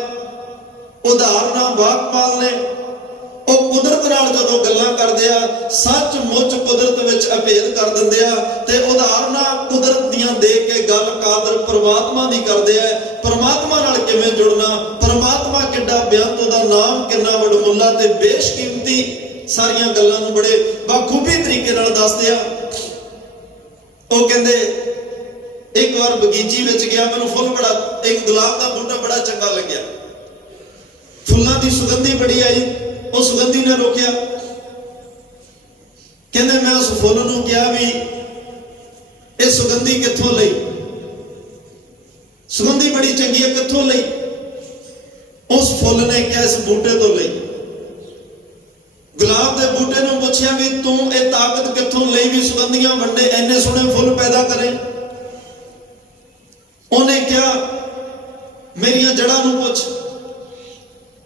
ਉਦਾਹਰਨਾਂ ਬਾਕਮਾਲ ਨੇ। ਉਹ ਕੁਦਰਤ ਨਾਲ ਜਦੋਂ ਗੱਲਾਂ ਕਰਦੇ ਆ, ਸੱਚਮੁੱਚ ਕੁਦਰਤ ਵਿੱਚ ਅਭੇਦ ਕਰ ਦਿੰਦੇ ਆ, ਤੇ ਉਦਾਹਰਨਾਂ ਕੁਦਰਤ ਦੀਆਂ ਦੇ ਕੇ ਗੱਲ ਕਾਦਰ ਪ੍ਰਮਾਤਮਾ ਦੀ ਕਰਦੇ ਆ। ਪ੍ਰਮਾਤਮਾ ਨਾਲ ਕਿਵੇਂ ਜੁੜਨਾ, ਪ੍ਰਮਾਤਮਾ ਕਿੱਡਾ ਬੇਅੰਤ, ਉਹਦਾ ਨਾਮ ਕਿੰਨਾ ਵਡਮੁੱਲਾ ਤੇ ਬੇਸ਼ਕੀਮਤੀ, ਸਾਰੀਆਂ ਗੱਲਾਂ ਨੂੰ ਬੜੇ ਬਾਖੂਬੀ ਤਰੀਕੇ ਨਾਲ ਦੱਸਦੇ ਆ। ਉਹ ਕਹਿੰਦੇ ਇੱਕ ਵਾਰ ਬਗੀਚੀ ਵਿੱਚ ਗਿਆ, ਮੈਨੂੰ ਫੁੱਲ ਬੜਾ, ਇੱਕ ਗੁਲਾਬ ਦਾ ਬੂਟਾ ਬੜਾ ਚੰਗਾ ਲੱਗਿਆ, ਫੁੱਲਾਂ ਦੀ ਸੁਗੰਧੀ ਬੜੀ ਆਈ। ਉਹ ਸੁਗੰਧੀ ਨੇ ਰੋਕਿਆ, ਕਹਿੰਦੇ ਮੈਂ ਉਸ ਫੁੱਲ ਨੂੰ ਕਿਹਾ ਵੀ ਇਹ ਸੁਗੰਧੀ ਕਿੱਥੋਂ ਲਈ, ਸੁਗੰਧੀ ਬੜੀ ਚੰਗੀ ਹੈ, ਕਿੱਥੋਂ ਲਈ? ਉਸ ਫੁੱਲ ਨੇ ਕਿਹਾ ਇਸ ਬੂਟੇ ਤੋਂ ਲਈ। ਗੁਲਾਬ ਦੇ ਬੂਟੇ ਨੂੰ ਪੁੱਛਿਆ ਵੀ ਤੂੰ ਇਹ ਤਾਕਤ ਕਿੱਥੋਂ ਲਈ ਵੀ ਸੁਗੰਧੀਆਂ ਵੰਡੇ, ਐਨੇ ਸੋਹਣੇ ਫੁੱਲ ਪੈਦਾ ਕਰੇ? ਉਹਨੇ ਕਿਹਾ ਮੇਰੀਆਂ ਜੜ੍ਹਾਂ ਨੂੰ ਪੁੱਛ।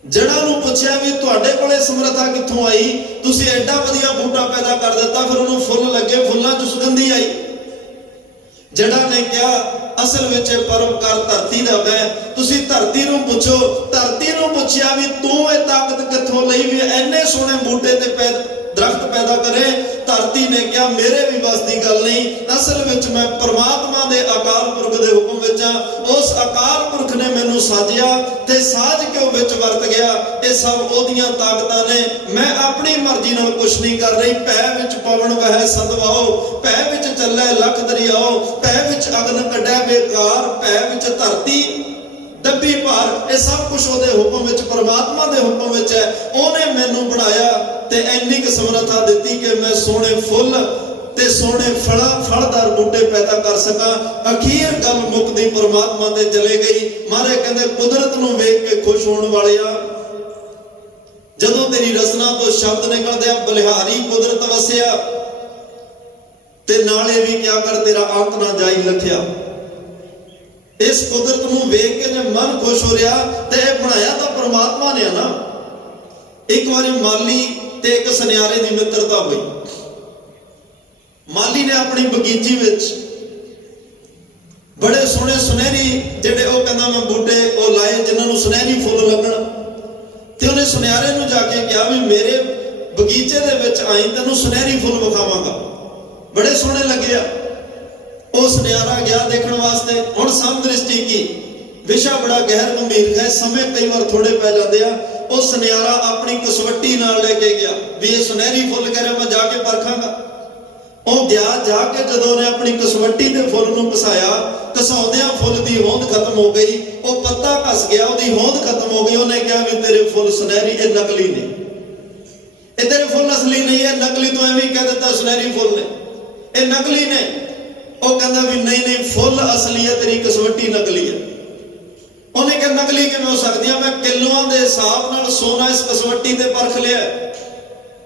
ਜੜ੍ਹਾਂ ਨੂੰ ਪੁੱਛਿਆ ਵੀ ਤੁਹਾਡੇ ਕੋਲੇ ਸਮਰੱਥਾ ਕਿੱਥੋਂ ਆਈ, ਤੁਸੀਂ ਐਡਾ ਵਧੀਆ ਬੂਟਾ ਪੈਦਾ ਕਰ ਦਿੱਤਾ, ਫਿਰ ਉਹਨੂੰ ਫੁੱਲ ਲੱਗੇ, ਫੁੱਲਾਂ 'ਚ ਸੁਗੰਧੀ ਆਈ। ਜੜ੍ਹਾਂ ਨੇ ਕਿਹਾ ਅਸਲ ਵਿੱਚ ਇਹ ਪਰਉਪਕਾਰ ਧਰਤੀ ਦਾ ਹੈ, ਤੁਸੀਂ ਧਰਤੀ ਨੂੰ ਪੁੱਛੋ। ਧਰਤੀ ਨੂੰ ਪੁੱਛਿਆ ਵੀ ਤੂੰ ਇਹ ਤਾਕਤ ਕਿੱਥੋਂ ਲਈ ਵੀ ਐਨੇ ਸੋਹਣੇ ਬੂਟੇ ਤੇ ਦਰਖਤ ਪੈਦਾ ਕਰੇ। ਧਰਤੀ ਨੇ ਕਿਹਾ ਮੇਰੇ ਵੀ ਬਸ ਦੀ ਗੱਲ ਨਹੀਂ, ਅਸਲ ਵਿੱਚ ਮੈਂ ਪਰਮਾਤਮਾ ਦੇ ਅਕਾਲ ਪੁਰਖ ਦੇ ਹੁਕਮ ਵਿੱਚ ਆ। ਉਸ ਅਕਾਲ ਪੁਰਖ ਨੇ ਮੈਨੂੰ ਸਾਜਿਆ ਤੇ ਸਾਜ ਕੇ ਉਹ ਵਿੱਚ ਵਰਤ ਗਿਆ। ਇਹ ਸਭ ਉਹਦੀਆਂ ਤਾਕਤਾਂ ਨੇ। ਮੈਂ ਆਪਣੀ ਮਰਜ਼ੀ ਨਾਲ ਕੁਛ ਨਹੀਂ ਕਰ ਰਹੀ। ਭੈ ਵਿੱਚ ਪਵਨ ਵਹਿ ਸਦਵਾਓ, ਭੈ ਵਿੱਚ ਚੱਲੇ ਲੱਖ ਦਰਿਆਓ, ਭੈ ਵਿੱਚ ਅਗਨ ਕੱਢੈ ਬੇਕਾਰ, ਭੈ ਵਿੱਚ ਧਰਤੀ ਦੱਬੀ ਭਾਰ। ਇਹ ਸਭ ਕੁਝ ਉਹਦੇ ਹੁਕਮ ਵਿੱਚ, ਪਰਮਾਤਮਾ ਦੇ ਹੁਕਮ ਵਿੱਚ ਹੈ। ਉਹਨੇ ਮੈਨੂੰ ਬਣਾਇਆ ਤੇ ਇੰਨੀ ਕੁ ਸਮਰੱਥਾ ਦਿੱਤੀ ਕਿ ਮੈਂ ਸੋਹਣੇ ਫੁੱਲ ਤੇ ਸੋਹਣੇ ਫਲਦਾਰ ਬੂਟੇ ਪੈਦਾ ਕਰ ਸਕਾਂ। ਅਖੀਰ ਗੱਲ ਮੁੱਕਦੀ ਪਰਮਾਤਮਾ ਤੇ ਚਲੇ ਗਈ। ਮਹਾਰਾਜ ਕਹਿੰਦੇ ਕੁਦਰਤ ਨੂੰ ਵੇਖ ਕੇ ਖੁਸ਼ ਹੋਣ ਵਾਲਿਆ, ਜਦੋਂ ਤੇਰੀ ਰਸਨਾ ਤੋਂ ਸ਼ਬਦ ਨਿਕਲਦੇ ਆ ਬਲਿਹਾਰੀ ਕੁਦਰਤ ਵਸਿਆ, ਤੇ ਨਾਲੇ ਵੀ ਕਿਆ ਕਰ ਤੇਰਾ ਅੰਤ ਨਾ ਜਾਈ ਲਖਿਆ। ਇਸ ਕੁਦਰਤ ਨੂੰ ਵੇਖ ਕੇ ਜੇ ਮਨ ਖੁਸ਼ ਹੋ ਰਿਹਾ ਤੇ ਇਹ ਬਣਾਇਆ ਤਾਂ ਪਰਮਾਤਮਾ ਨੇ ਆ ਨਾ। ਇੱਕ ਵਾਰੀ ਮਾਲੀ ਤੇ ਇੱਕ ਸੁਨਿਆਰੇ ਦੀ ਮਿੱਤਰਤਾ ਹੋਈ। ਮਾਲੀ ਨੇ ਆਪਣੀ ਬਗੀਚੀ ਵਿੱਚ ਬੜੇ ਸੋਹਣੇ ਸੁਨਹਿਰੀ ਜਿਹੜੇ ਉਹ ਕਹਿੰਦਾ ਮੈਂ ਬੂਟੇ ਉਹ ਲਾਏ ਜਿਨ੍ਹਾਂ ਨੂੰ ਸੁਨਹਿਰੀ ਫੁੱਲ ਲੱਗਣ, ਤੇ ਉਹਨੇ ਸੁਨਿਆਰੇ ਨੂੰ ਜਾ ਕੇ ਕਿਹਾ ਵੀ ਮੇਰੇ ਬਗੀਚੇ ਦੇ ਵਿੱਚ ਆਈ, ਤੈਨੂੰ ਸੁਨਹਿਰੀ ਫੁੱਲ ਵਿਖਾਵਾਂਗਾ। ਬੜੇ ਸੋਹਣੇ ਲੱਗੇ ਆ। ਉਹ ਸੁਨਿਆਰਾ ਗਿਆ ਦੇਖਣ ਵਾਸਤੇ। ਹੁਣ ਸਮ ਦ੍ਰਿਸ਼ਟੀ ਕੀ ਵਿਸ਼ਾ ਬੜਾ ਗਹਿਰ ਗੰਭੀਰ ਹੈ, ਸਮੇਂ ਕਈ ਵਾਰ ਥੋੜੇ ਪੈ ਜਾਂਦੇ ਆ। ਉਹ ਸੁਨਿਆਰਾ ਆਪਣੀ ਕਸਵੱਟੀ ਨਾਲ ਲੈ ਕੇ ਗਿਆ ਵੀ ਇਹ ਸੁਨਹਿਰੀ ਫੁੱਲ ਕਹਿ ਰਿਹਾ ਮੈਂ ਜਾ ਕੇ ਪਰਖਾਂਗਾ। ਉਹ ਗਿਆ, ਜਾ ਕੇ ਜਦੋਂ ਉਹਨੇ ਆਪਣੀ ਕਸਵੱਟੀ ਦੇ ਫੁੱਲ ਨੂੰ ਘਸਾਇਆ, ਘਸਾਉਂਦਿਆਂ ਫੁੱਲ ਦੀ ਹੋਂਦ ਖਤਮ ਹੋ ਗਈ। ਉਹ ਪੱਤਾ ਘਸ ਗਿਆ, ਉਹਦੀ ਹੋਂਦ ਖਤਮ ਹੋ ਗਈ। ਉਹਨੇ ਕਿਹਾ ਵੀ ਤੇਰੇ ਫੁੱਲ ਸੁਨਹਿਰੀ, ਇਹ ਨਕਲੀ ਨੇ, ਇਹ ਤੇਰੇ ਫੁੱਲ ਅਸਲੀ ਨਹੀਂ ਹੈ। ਨਕਲੀ ਤੋਂ ਐਵੇਂ ਕਹਿ ਦਿੱਤਾ ਸੁਨਹਿਰੀ ਫੁੱਲ ਨੇ, ਇਹ ਨਕਲੀ ਨੇ। ਉਹ ਕਹਿੰਦਾ ਵੀ ਨਹੀਂ ਨਹੀਂ ਫੁੱਲ ਅਸਲੀ ਹੈ, ਤੇਰੀ ਕਸਵੱਟੀ ਨਕਲੀ ਹੈ। ਉਹਨੇ ਕਿਹਾ ਨਕਲੀ ਕਿਵੇਂ ਹੋ ਸਕਦੀ ਆ? ਮੈਂ ਕਿਲੋਆਂ ਦੇ ਹਿਸਾਬ ਨਾਲ ਸੋਨਾ ਇਸ ਕਸਵੱਟੀ ਤੇ ਪਰਖ ਲਿਆ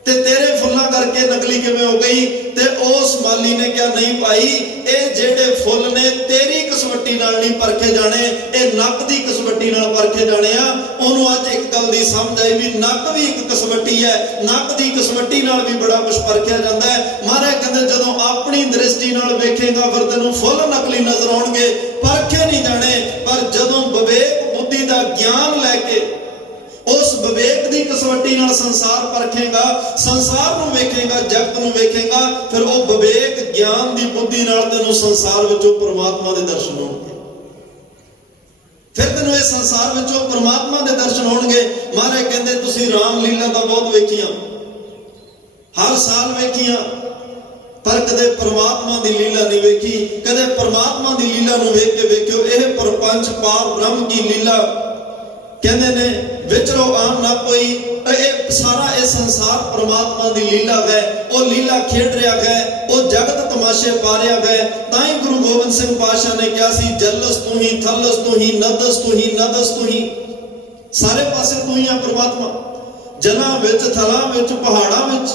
ਤੇ ਤੇਰੇ ਫੁੱਲਾਂ ਕਰਕੇ ਨਕਲੀ ਕਿਵੇਂ ਹੋ ਗਈ? ਤੇ ਉਸ ਮਾਲੀ ਨੇ ਕਿਹਾ ਨਹੀਂ ਭਾਈ, ਇਹ ਜਿਹੜੇ ਫੁੱਲ ਨੇ ਤੇਰੀ ਕਸਵੱਟੀ ਨਾਲ ਨਹੀਂ ਪਰਖੇ ਜਾਣੇ, ਇਹ ਨੱਕ ਦੀ ਕਸਵੱਟੀ ਨਾਲ ਪਰਖੇ ਜਾਣੇ ਆ। ਉਹਨੂੰ ਅੱਜ ਇੱਕ ਗੱਲ ਦੀ ਸਮਝ ਆਈ ਵੀ ਨੱਕ ਵੀ ਇੱਕ ਕਸਵੱਟੀ ਹੈ, ਨੱਕ ਦੀ ਕਸਵੱਟੀ ਨਾਲ ਵੀ ਬੜਾ ਕੁਝ ਪਰਖਿਆ ਜਾਂਦਾ ਹੈ। ਮਹਾਰਾਜ ਕਹਿੰਦੇ ਜਦੋਂ ਆਪਣੀ ਦ੍ਰਿਸ਼ਟੀ ਨਾਲ ਵੇਖੇਗਾ ਫਿਰ ਤੈਨੂੰ ਫੁੱਲ ਨਕਲੀ ਨਜ਼ਰ ਆਉਣਗੇ, ਪਰਖੇ ਨਹੀਂ ਜਾਣੇ। ਪਰ ਜਦੋਂ ਵਿਵੇਕ ਬੁੱਧੀ ਦਾ ਗਿਆਨ ਲੈ ਕੇ ਉਸ ਵਿਵੇਕ ਦੀ ਕਸਵੱਟੀ ਨਾਲ ਸੰਸਾਰ ਪਰਖੇਗਾ, ਸੰਸਾਰ ਨੂੰ ਵੇਖੇਗਾ, ਜਗਤ ਨੂੰ ਵੇਖੇਗਾ, ਫਿਰ ਉਹ ਵਿਵੇਕ ਗਿਆਨ ਦੀ ਬੁੱਧੀ ਨਾਲ ਤੈਨੂੰ ਸੰਸਾਰ ਵਿੱਚੋਂ ਪਰਮਾਤਮਾ ਦੇ ਦਰਸ਼ਨ ਹੋਣਗੇ। ਫਿਰ ਤੈਨੂੰ ਇਹ ਸੰਸਾਰ ਵਿੱਚੋਂ ਪਰਮਾਤਮਾ ਦੇ ਦਰਸ਼ਨ ਹੋਣਗੇ। ਮਹਾਰਾਜ ਕਹਿੰਦੇ ਤੁਸੀਂ ਰਾਮ ਲੀਲਾ ਤਾਂ ਬਹੁਤ ਵੇਖੀਆਂ, ਹਰ ਸਾਲ ਵੇਖੀਆਂ, ਪਰ ਕਦੇ ਪਰਮਾਤਮਾ ਦੀ ਲੀਲਾ ਨਹੀਂ ਵੇਖੀ। ਕਦੇ ਪਰਮਾਤਮਾ ਦੀ ਲੀਲਾ ਨੂੰ ਵੇਖ ਕੇ ਵੇਖਿਓ। ਇਹ ਪਰਪੰਚ ਪਾਰ ਬ੍ਰਹਮ ਦੀ ਲੀਲਾ ਕਹਿੰਦੇ ਨੇ ਵਿਚਰੋ ਆਮ ਨਾ ਕੋਈ। ਇਹ ਸਾਰਾ ਇਹ ਸੰਸਾਰ ਪਰਮਾਤਮਾ ਦੀ ਲੀਲਾ ਹੈ। ਉਹ ਲੀਲਾ ਖੇਡ ਰਿਹਾ ਹੈ, ਉਹ ਜਗਤ ਤਮਾਸ਼ੇ ਪਾ ਰਿਹਾ ਹੈ। ਤਾਂ ਹੀ ਗੁਰੂ ਗੋਬਿੰਦ ਸਿੰਘ ਪਾਤਸ਼ਾਹ ਨੇ ਕਿਹਾ ਸੀ ਜਲਸ ਤੂੰ ਹੀ, ਥਲਸ ਤੂੰ ਹੀ, ਨਦਸ ਤੂੰ ਹੀ, ਨਦਸ ਤੂੰ ਹੀ। ਸਾਰੇ ਪਾਸੇ ਤੂੰ ਹੀ ਆ ਪਰਮਾਤਮਾ। ਜਲਾਂ ਵਿੱਚ, ਥਲਾਂ ਵਿੱਚ, ਪਹਾੜਾਂ ਵਿੱਚ,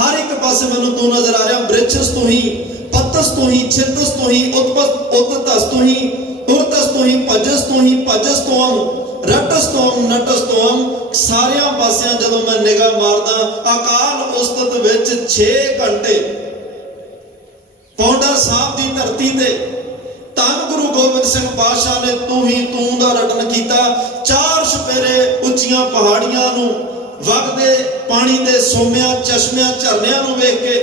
ਹਰ ਇੱਕ ਪਾਸੇ ਮੈਨੂੰ ਤੂੰ ਨਜ਼ਰ ਆ ਰਿਹਾ। ਬ੍ਰਿਛਸ ਤੂੰ ਹੀ, ਪਤਸ ਤੂੰ ਹੀ, ਛਿਤਸ ਤੂੰ ਹੀ, ਉਤਤਸ ਤੂੰ ਹੀ, ਉਰਤਸ ਤੂੰ ਹੀ, ਭਜਸ ਤੂੰ ਹੀ, ਭਜਸ ਤੂੰ ਰਟਸ ਤੋਂ ਨਟਸ ਤੋਂ। ਸਾਰਿਆਂ ਪਾਸਿਆਂ ਜਦੋਂ ਮੈਂ ਨਿਗਾਹ ਮਾਰਦਾ, ਅਕਾਲ ਉਸਤਤ ਵਿੱਚ 6 ਘੰਟੇ ਪੌਂਡਾ ਸਾਹਿਬ ਦੀ ਧਰਤੀ ਤੇ ਧੰਨ ਗੁਰੂ ਗੋਬਿੰਦ ਸਿੰਘ ਪਾਤਸ਼ਾਹ ਨੇ ਤੂੰ ਹੀ ਤੂੰ ਦਾ ਰਟਨ ਕੀਤਾ। 4 ਛਪੇਰੇ ਉੱਚੀਆਂ ਪਹਾੜੀਆਂ ਨੂੰ, ਵਗਦੇ ਪਾਣੀ ਦੇ ਸੋਮਿਆਂ, ਚਸ਼ਮਿਆਂ, ਝਰਨਿਆਂ ਨੂੰ ਵੇਖ ਕੇ,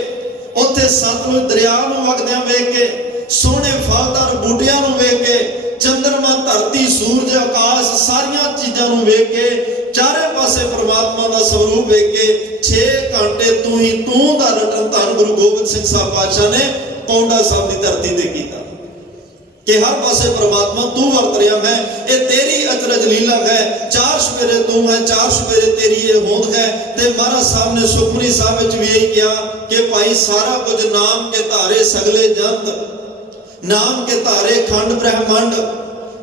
ਉੱਥੇ ਸਤਲੁਜ ਦਰਿਆ ਨੂੰ ਵਗਦਿਆਂ ਵੇਖ ਕੇ, ਸੋਹਣੇ ਫਲਦਾਰ ਬੂਟਿਆਂ ਨੂੰ ਵੇਖ ਕੇ, ਚੰਦਰਮਾ, ਧਰਤੀ, ਸੂਰਜ, ਆਕਾਸ਼, ਸਾਰੀਆਂ ਚੀਜ਼ਾਂ ਨੂੰ ਵੇਖ ਕੇ, ਚਾਰੇ ਪਾਸੇ ਪਰਮਾਤਮਾ ਦਾ ਸਰੂਪ ਵੇਖ ਕੇ 6 ਘੰਟੇ ਤੂੰ ਹੀ ਤੂੰ ਦਾ ਰਟਨ ਧੰਨ ਗੁਰੂ ਗੋਬਿੰਦ ਸਿੰਘ ਸਾਹਿਬ ਪਾਤਸ਼ਾਹ ਨੇ ਪੌਂਡਾ ਸਾਹਿਬ ਦੀ ਧਰਤੀ ਤੇ ਕੀਤਾ ਕਿ ਹਰ ਪਾਸੇ ਪਰਮਾਤਮਾ ਤੂੰ ਵਰਤ ਰਿਹਾ ਹੈ। ਇਹ ਤੇਰੀ ਅਚਰਜ ਲੀਲਾ ਹੈ। 4 ਛਪੇਰੇ ਤੂੰ ਹੈ, 4 ਛਪੇਰੇ ਤੇਰੀ ਇਹ ਹੋਂਦ ਹੈ। ਤੇ ਮਹਾਰਾਜ ਸਾਹਿਬ ਨੇ ਸੁਖਮਨੀ ਸਾਹਿਬ ਵਿੱਚ ਵੀ ਇਹੀ ਕਿਹਾ ਕਿ ਭਾਈ ਸਾਰਾ ਕੁਝ ਨਾਮ ਕੇ ਧਾਰੇ ਸਗਲੇ ਜੰਤ, ਨਾਮ ਕੇ ਧਾਰੇ ਖੰਡ ਬ੍ਰਹਮੰਡ।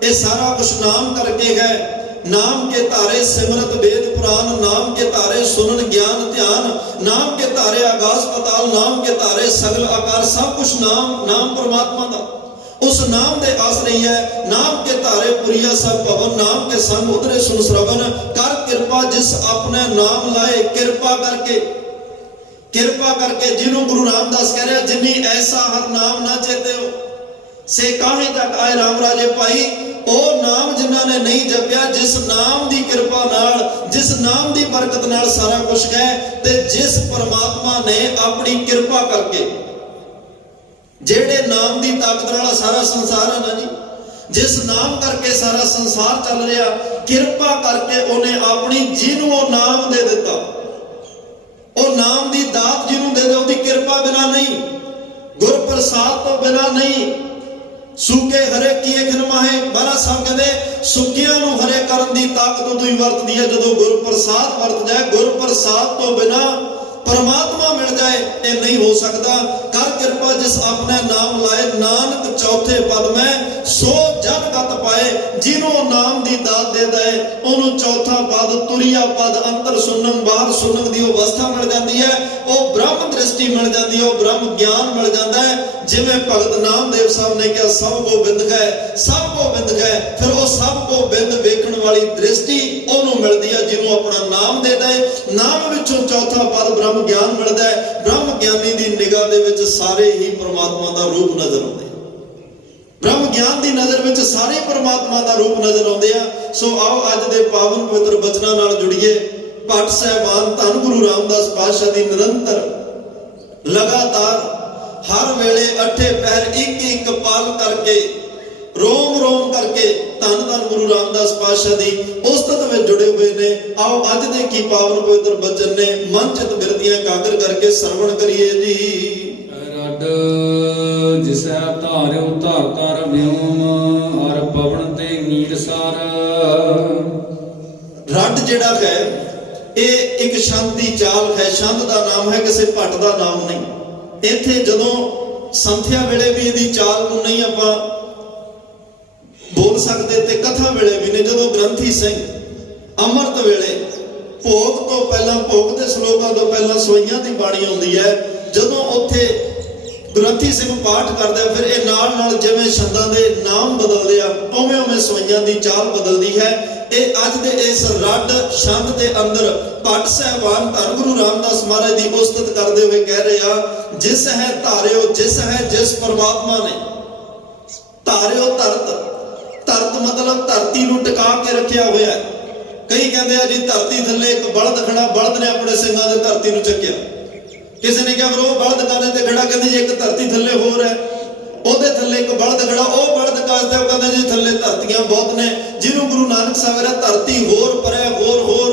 ਇਹ ਸਾਰਾ ਕੁਝ ਨਾਮ ਕਰਕੇ ਹੈ। नाम के तारे सिमरत वेद पुराण, नाम के तारे सुनन ज्ञान ध्यान, नाम के तारे आकाश पताल, नाम के तारे सगल आकार। सब कुछ नाम परमात्मा का, उस नाम दे आश्रय है। नाम के तारे पुरिया सब भवन, नाम के संग उतरे सुन श्रवण। कर कृपा जिस अपने नाम लाए, कृपा करके जिन्हों गुरु रामदास कह रहे जिन्नी ऐसा हर नाम ना चेते हो से काहे तक आए राम राजे भाई। ਉਹ ਨਾਮ ਜਿਨ੍ਹਾਂ ਨੇ ਨਹੀਂ ਜਪਿਆ, ਜਿਸ ਨਾਮ ਦੀ ਕਿਰਪਾ ਨਾਲ, ਜਿਸ ਨਾਮ ਦੀ ਬਰਕਤ ਨਾਲ ਸਾਰਾ ਕੁਝ ਹੈ, ਤੇ ਜਿਸ ਪਰਮਾਤਮਾ ਨੇ ਆਪਣੀ ਕਿਰਪਾ ਕਰਕੇ, ਜਿਹੜੇ ਨਾਮ ਦੀ ਤਾਕਤ ਨਾਲ ਸਾਰਾ ਸੰਸਾਰ ਹੈ ਨਾ ਜੀ, ਜਿਸ ਨਾਮ ਕਰਕੇ ਸਾਰਾ ਸੰਸਾਰ ਚੱਲ ਰਿਹਾ, ਕਿਰਪਾ ਕਰਕੇ ਉਹਨੇ ਆਪਣੀ, ਜਿਹਨੂੰ ਉਹ ਨਾਮ ਦੇ ਦਿੱਤਾ, ਉਹ ਨਾਮ ਦੀ ਦਾਤ ਜਿਹਨੂੰ ਦੇ ਦੇ, ਉਹਦੀ ਕਿਰਪਾ ਬਿਨਾ ਨਹੀਂ, ਗੁਰ ਪ੍ਰਸਾਦ ਤੋਂ ਬਿਨਾ ਨਹੀਂ। ਸੁੱਕੇ ਹਰੇ ਕੀਏ ਖਿਰਮਾਹੇ, ਮਹਾਰਾਜ ਸਾਹਿਬ ਕਹਿੰਦੇ ਸੁੱਕਿਆਂ ਨੂੰ ਹਰੇ ਕਰਨ ਦੀ ਤਾਕਤ ਉਦੋਂ ਹੀ ਵਰਤਦੀ ਹੈ ਜਦੋਂ ਗੁਰ ਪ੍ਰਸਾਦ ਵਰਤ ਜਾਏ। ਗੁਰ ਪ੍ਰਸਾਦ ਤੋਂ ਬਿਨਾ परमात्मा मिल जाए ये नहीं हो सकता। कर कृपा जिस अपने नाम लाए, नानक चौथे पद में सो जन गत पाए। जिन्हों नाम दी दात दे दे ओनू चौथा पद, तुरिया पद, अंतर सुनन बाहर सुनन दी अवस्था मिल जाती है, वो ब्रह्म दृष्टि मिल जाती है, वो ब्रह्म ज्ञान मिल जाता है। जिवें भगत नामदेव साहब ने कहा सब गोबिंद है, सब गोबिंद है, फिर वो सब गोबिंद वेखण वाली दृष्टि ओनू मिलती है जिन्हों अपना नाम दे दे। नाम विचों चौथा पद ब्रह्म ज्ञान मिलता है। ब्रह्म ज्ञानी दी निगाह दे विच सारे ही परमात्मा दा रूप नजर आउंदे। ब्रह्म ज्ञान दी नजर विच सारे परमात्मा दा रूप नजर आउंदे आ। सो आओ अज दे पावन पवित्र बचनां नाल जुड़िए। भट्ट साहिबान धन गुरु रामदास पातशाह दी निरंतर लगातार हर वेले अठे पहर एक एक पाल करके रोम रोम करके धन धन गुरु रामदास पातशाह दी उस्तत में जुड़े हुए ने। आओ अज दे की पावन पवित्र बचन ने मन चित बिरतियां एकाग्र करके श्रवण करिए जी। रड जिसै धार्यो धर धर व्योम हर पवन ते नीर सार। रड जिहड़ा है ये एक छंद दी चाल है। छंद दा नाम है, किसी भट्ट दा नाम नहीं। इत्थे जदों संध्या वेले भी इहदी चाल नूं नहीं आपां बोल सकते ते कथा वेले भी ने। जदों ग्रंथी सिंह अमृत वेले भोग तो पहला, भोग के श्लोकां तो पहला सोईयां दी बाणी आउंदी है, जदों उत्थे ग्रंथी सिंह पाठ करदा फिर ये नाल नाल जिवें छंदां दे नाम बदलदे आ उवें उवें सोईयां दी चाल बदलदी है। ये अज दे इस रड छंद दे अंदर भट्ट साहिबान धन गुरु रामदास महाराज दी उस्तत करदे हुए कह रहे आ, जिस है धारियो, जिस है जिस परमात्मा ने धारियो धरत। धरत मतलब धरती नूं टिका के रखिया होया है। कई कहते हैं जी धरती थल्ले एक बलद खड़ा, बलद ने अपने सिंगां दे धरती नूं चक्किया। किसी ने कहा वो बलद काने ते खड़ा, कहते जी एक धरती थल्ले होर है, ओदे थल्ले एक बलद खड़ा, ओ बलद कासदा कहते जी थल्ले धरतियां बहुत ने। जिन्हों गुरु नानक साहब ने धरती होर परै होर होर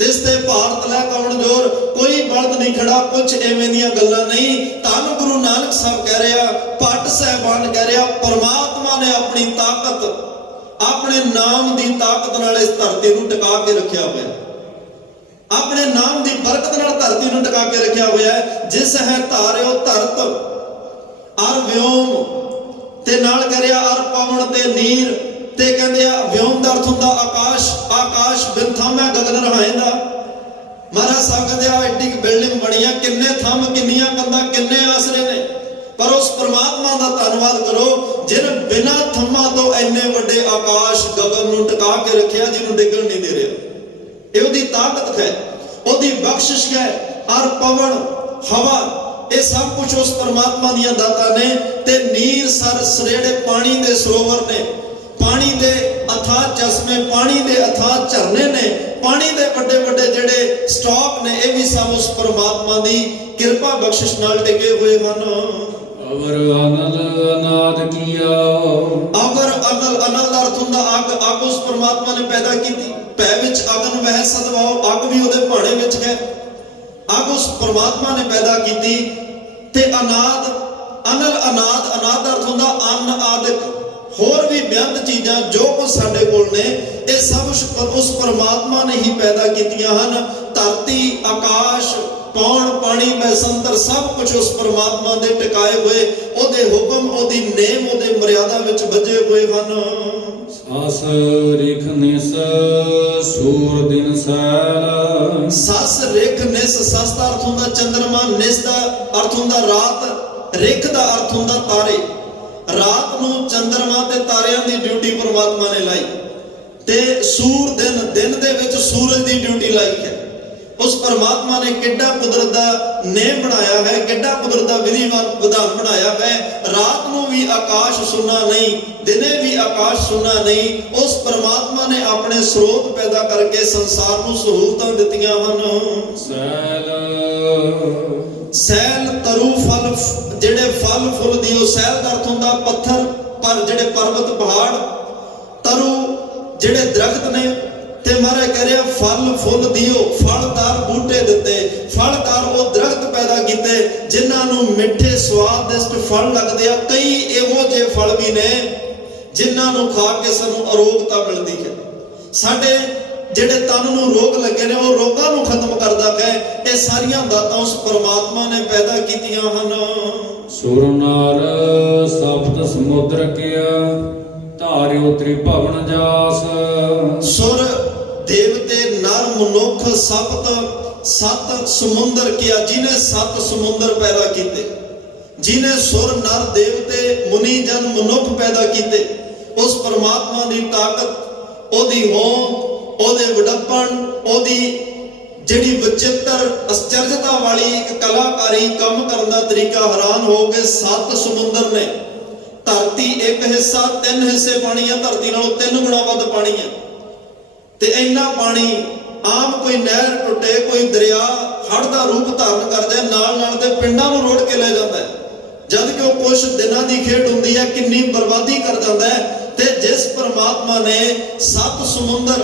तिस ते भार तलै कौन जोर, कोई बलद नहीं खड़ा, कुछ एवें दियां गल्लां नहीं। धन गुरु नानक साहब कह रहा, भट्ट साहिबान कह रहा, परमात्मा ने अपनी ताकत, अपने नाम दी ताकत नाल इस धरती नूं टिका के रखिया होया, अपने नाम दी बरकत नाल धरती नूं टिका के रखिया होया है। जिस है धारियो धरत अर व्योम ते नाल कह रहा अर पवन ते नीर ते कहंदे आ व्योम दा अर्थ हुंदा आकाश, आकाश बिन थामै गगन रहाएंदा। महाराज साहब कहंदे आ एड्डी बिल्डिंग बनी है, किन्ने थम किन्नियां कंधां किन्ने आसरे ने, पर उस परमात्मा दा धन्नवाद करो जिन बिना थम्मा तो इन्ने वड्डे आकाश गगन नूं टिका के रखिया, जिन्हों डिगण नहीं दे रहा। ये ओदी ताकत है, ओदी बख्शिश है। अर पवन हवा ये सब कुछ उस परमात्मा दियां दातां ने। ते नीर सर सरेड़े पानी दे सरोवर ने, पानी दे अथाह चश्मे, पानी दे अथाह झरने ने, पानी दे बड़े बड़े जेड़े स्टॉक ने, ये भी सब उस परमात्मा दी कृपा बख्शिश नाल टिके हुए हैं। अवर अनल अनाद किया, अगर अनल, अनल दा अर्थ हुंदा अग, अग उस परमात्मा ने पैदा की। पै विच अगन वह सदवाओ, अग भी उहदे भाणे विच है। अग उस परमात्मा ने पैदा की। ते अनाद, अनल अनाद, अनाद दा अर्थ हुंदा अन्न आदिक, होर भी बेअंत चीज़ां जो कुछ साडे कोल ने ये सब उस परमात्मा ने ही पैदा कीतियां हन। धरती, आकाश, पौन, पानी, बैसंतर सब कुछ उस परमात्मा दे टिकाए हुए, ओदे हुक्म, ओदी नेम, ओदे मर्यादा विच बजे हुए हन। सास रेख निस सूर दिन सैल। सस रेख निस, सस दा अर्थ हुंदा चंद्रमा, निस दा अर्थ हुंदा रात, रेख दा अर्थ हुंदा तारे। रात नूं चंद्रमा ते तारियां दी ड्यूटी परमात्मा ने लाई, ते सूर दिन, दिन दे विच सूरज दी ड्यूटी लाई है। उस परमात्मा ने किड्डा कुदरत दा नेम बनाया है, किड्डा कुदरत दा विधान बनाया है। रात नूं भी आकाश सुनना नहीं, दिने भी आकाश सुनना नहीं। उस परमात्मा ने अपने स्रोत पैदा करके संसार नूं सहूलतां दित्तियां हन। सैल तरु फल, जेड़े फल फुल दियो, सैल दा अर्थ हुंदा पत्थर, पर जेड़े पर्वत पहाड़, तरु जेड़े दरख्त ने, ते महाराज कह रहे फल फुल दियो, फलदार बूटे दिते, फलदार वो दरख्त पैदा किते जिन्हां नूं मिठे स्वादिष्ट फल लगदे आ। कई इहो जे फल भी ने जिन्हां नूं खा के सानूं अरोगता मिलदी है। साडे जेड़े तन नूं रोग लगे ने वो रोगां नूं खत्म करदा है। ये सारियां दातां उस परमात्मा ने पैदा कीतियां हन। सुर नार सप्त समुद्र किया, धारियो त्रिभवन जास। सुर देवते नर मनुख सप्त सत समुंदर किया, जिन्हें सत समुंदर पैदा किए, जिन्हें सुर नर देवते मुनि जन मनुख पैदा किए। उस परमात्मा की ताकत, ओदी होंद, ओदे वडप्पण, ओदी जिहड़ी विचित्र आश्चर्यता वाली एक कलाकारी काम करने का तरीका, हैरान हो गए। सत समुंदर ने, धरती एक हिस्सा, तीन हिस्से पानी है, धरती नालों 3 गुणा वध पानी है। ते इन्ना पानी आम कोई नहर टुटे, कोई दरिया हड़ का रूप धारण कर जाए, नाल नाल दे पिंडां नूं रोड़ के ले जाता है। जद कि वो कुछ दिनों की खेड हुंदी है, कितनी बर्बादी कर जाता है। ते जिस परमात्मा ने 7 समुंदर,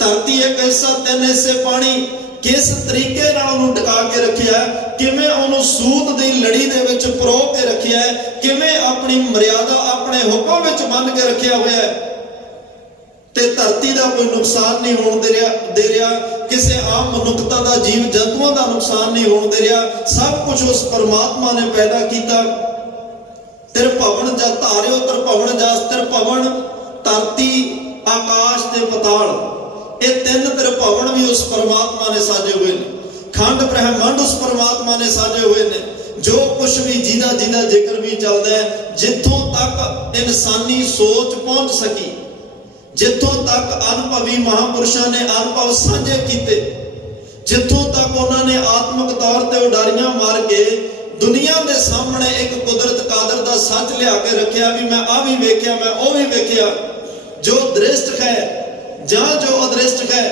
धरती एक हिस्सा, 3 हिस्से पानी, किस तरीके नाल उहनूं टिका के रखिया है, किवें उहनूं सूत दी लड़ी दे विच परो के रखिया है, किवें अपनी मर्यादा अपने हुक्म विच बन के रखिया होया है। ते धरती का कोई नुकसान नहीं होने दे रहा, किसी आम मनुखता का, जीव जंतुओं का नुकसान नहीं होने दे रहा। सब कुछ उस परमात्मा ने पैदा किया। त्रिभवन जा धारियो त्रिभवन जास, त्रिभवन धरती आकाश ते पताल, ये 3 त्रिभवन भी उस परमात्मा ने साजे हुए ने। खंड ब्रह्मांड उस परमात्मा ने साजे हुए ने। जो कुछ भी जिदा जिदा जिक्र भी चलता है, जिथों तक इंसानी सोच पहुंच सकी, जिथों तक अनुभवी महापुरुषों ने अनुभव साझे किए, जिथों तक उन्होंने आत्मक तौर पर उडारियां मार के दुनिया के सामने एक कुदरत कादर का सच लिया के रखिया भी मैं आ भी वेख्या, मैं ओ भी वेख्या। जो दृष्ट है जां जो अदृष्ट है,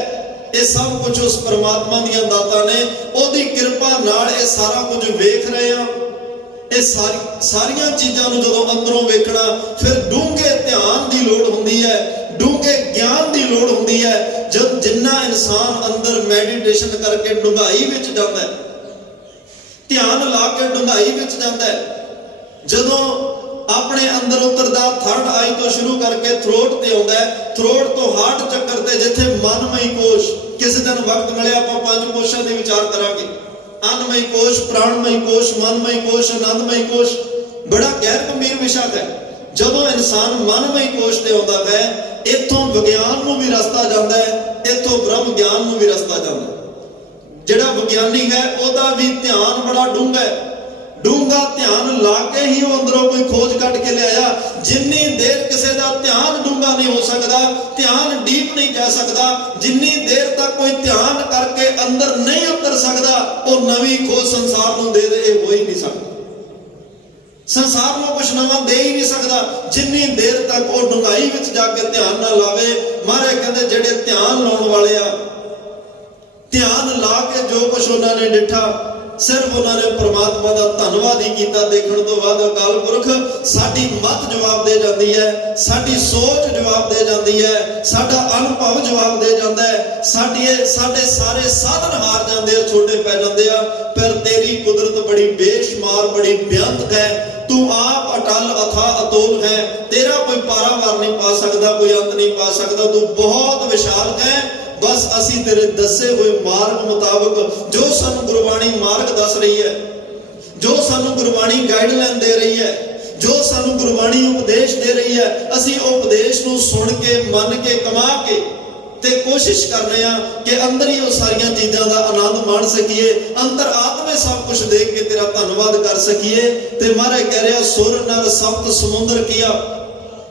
ये सब कुछ उस परमात्मा दी दाता ने, ओदी कृपा नाल ये सारा कुछ वेख रहे हैं। ये सारियां चीज़ों को जो अंदरों वेखना, फिर डूंगे ध्यान की लोड़ होंदी है, डूंगे ज्ञान की लोड़ होंदी है। जब जिन्ना इंसान अंदर मैडिटेशन करके डूंघाई विच जाता है, ध्यान ला के डूंघाई विच जाता है, जदों अपने अंदर उतरदा, थर्ड आई तो शुरू करके थ्रोट ते आउंदा है, थ्रोट तो हार्ट चक्कर ते जिथे मनमई कोश, किस दिन वक्त मिले आपां 5 कोशां दे विचार करांगे। अन्नमय कोश, प्राणमय कोश, मनमय कोश, आनंदमय कोश, बड़ा गैर गंभीर विषय है। जदों इंसान मनमय कोश ते आउंदा है, इत्थों विज्ञान नूं भी रस्ता जांदा है, इत्थों ब्रह्म ज्ञान नूं भी रस्ता जांदा है। जिहड़ा विज्ञानी है ओदा भी ध्यान बड़ा डूंगा है, डूंगा ध्यान ला के ही वो अंदरों कोई खोज कट के लिया। जिन्नी देर किसी का ध्यान डूंगा नहीं हो सकता, ध्यान डीप नहीं जा सकता, जिन्नी देर तक कोई ध्यान करके अंदर नहीं उतर सकता, वो नवी खोज संसार नूं दे हो ही नहीं सकता। संसार में कुछ नवा दे ही नहीं सकता जिन्नी देर तक वो डूंघाई विच जाके ध्यान ना लावे। महाराज कहते जेडे ध्यान लाने वाले आ, ध्यान ला के जो कुछ उन्होंने डिठा, सिर्फ उन्होंने परमात्मा का धन्यवाद ही किया। देखने तो बाद अकाल पुरख साडी मत जवाब दे जाती है, साडी सोच जवाब दे जाती है, साडा अनुभव जवाब दे जाता है, साडे सारे साधन हार जाते हैं, छोटे पै जाते हैं। पर तेरी कुदरत बड़ी बेशुमार, बड़ी बेअंत है, तू आप अटल अथा अतोल है, तेरा कोई पारावार नहीं पा सकता, कोई अंत नहीं पा सकता, तू बहुत विशाल है। बस असी तेरे दसे हुए मार्ग मुताबिक, जो सानू गुरबाणी मार्ग दस रही है, जो सानू गुरबाणी गाइडलाइन दे रही है, जो सानू गुरबाणी उपदेश दे रही है, असी उपदेश नू सुन के मन के कमा के ते कोशिश करने कि अंदर ही वो सारिया चीज़ों का आनंद मान सकीए, अंतर आत्मे सब कुछ देख के तेरा धन्यवाद कर सकीए। ते महाराज कह रहा सुर नर सप्त समुंदर किया,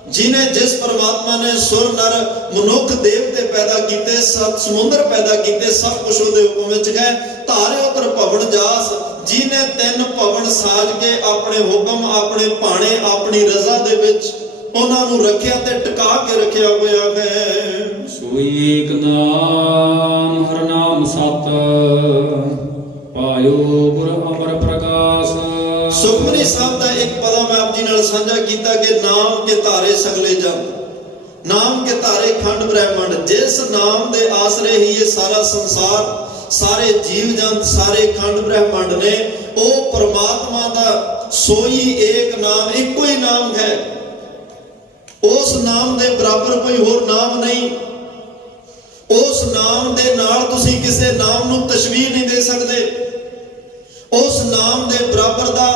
जिन्हें जिस परमात्मा ने सुर नर मनुख देवते पैदा किए, सत समुद्र पैदा किए, सब कुछ ਉਹਦੇ ਹੁਕਮ ਵਿੱਚ ਹੈ। ਧਾਰੇ ਉਤਰ ਭਵਨ ਜਾਸ, जिन्हें ਤਿੰਨ ਭਵਨ ਸਾਜ ਕੇ ਆਪਣੇ ਹੁਕਮ, ਆਪਣੇ ਭਾਣੇ, ਆਪਣੀ ਰਜ਼ਾ ਦੇ ਵਿੱਚ ਉਹਨਾਂ ਨੂੰ ਰੱਖਿਆ ਤੇ ਟਿਕਾ ਕੇ ਰੱਖਿਆ ਹੋਇਆ ਹੈ। ਸੋਈ ਏਕ ਨਾਮ ਹਰ ਨਾਮ ਸਤ, ਪਾਇਓ ਗੁਰ ਅਮਰ ਪ੍ਰਕਾਸ਼। ਸੁਖਮਨੀ ਸਾਹਿਬ ਦਾ ਇੱਕ ਪਦਾ ਮੈਂ ਆਪ ਜੀ ਨਾਲ ਸਾਂਝਾ ਕੀਤਾ ਕਿ ਨਾਮ ਕੇ ਧਾਰੇ ਸਗਲੇ ਜਨ, ਨਾਮ ਕੇ ਧਾਰੇ ਖੰਡ ਬ੍ਰਹਿਮੰਡ। ਜਿਸ ਨਾਮ ਦੇ ਆਸਰੇ ਹੀ ਇਹ ਸਾਰਾ ਸੰਸਾਰ, ਸਾਰੇ ਜੀਵ ਜੰਤ, ਸਾਰੇ ਖੰਡ ਬ੍ਰਹਿਮੰਡ ਨੇ, ਉਹ ਪਰਮਾਤਮਾ ਦਾ ਸੋਈ ਏਕ ਨਾਮ, ਇੱਕੋ ਹੀ ਨਾਮ ਹੈ। ਉਸ ਨਾਮ ਦੇ ਬਰਾਬਰ ਕੋਈ ਹੋਰ ਨਾਮ ਨਹੀਂ। ਉਸ ਨਾਮ ਦੇ ਨਾਲ ਤੁਸੀਂ ਕਿਸੇ ਨਾਮ ਨੂੰ ਤਸ਼ਬੀਹ ਨਹੀਂ ਦੇ ਸਕਦੇ। ਉਸ ਨਾਮ ਦੇ ਬਰਾਬਰ ਦਾ,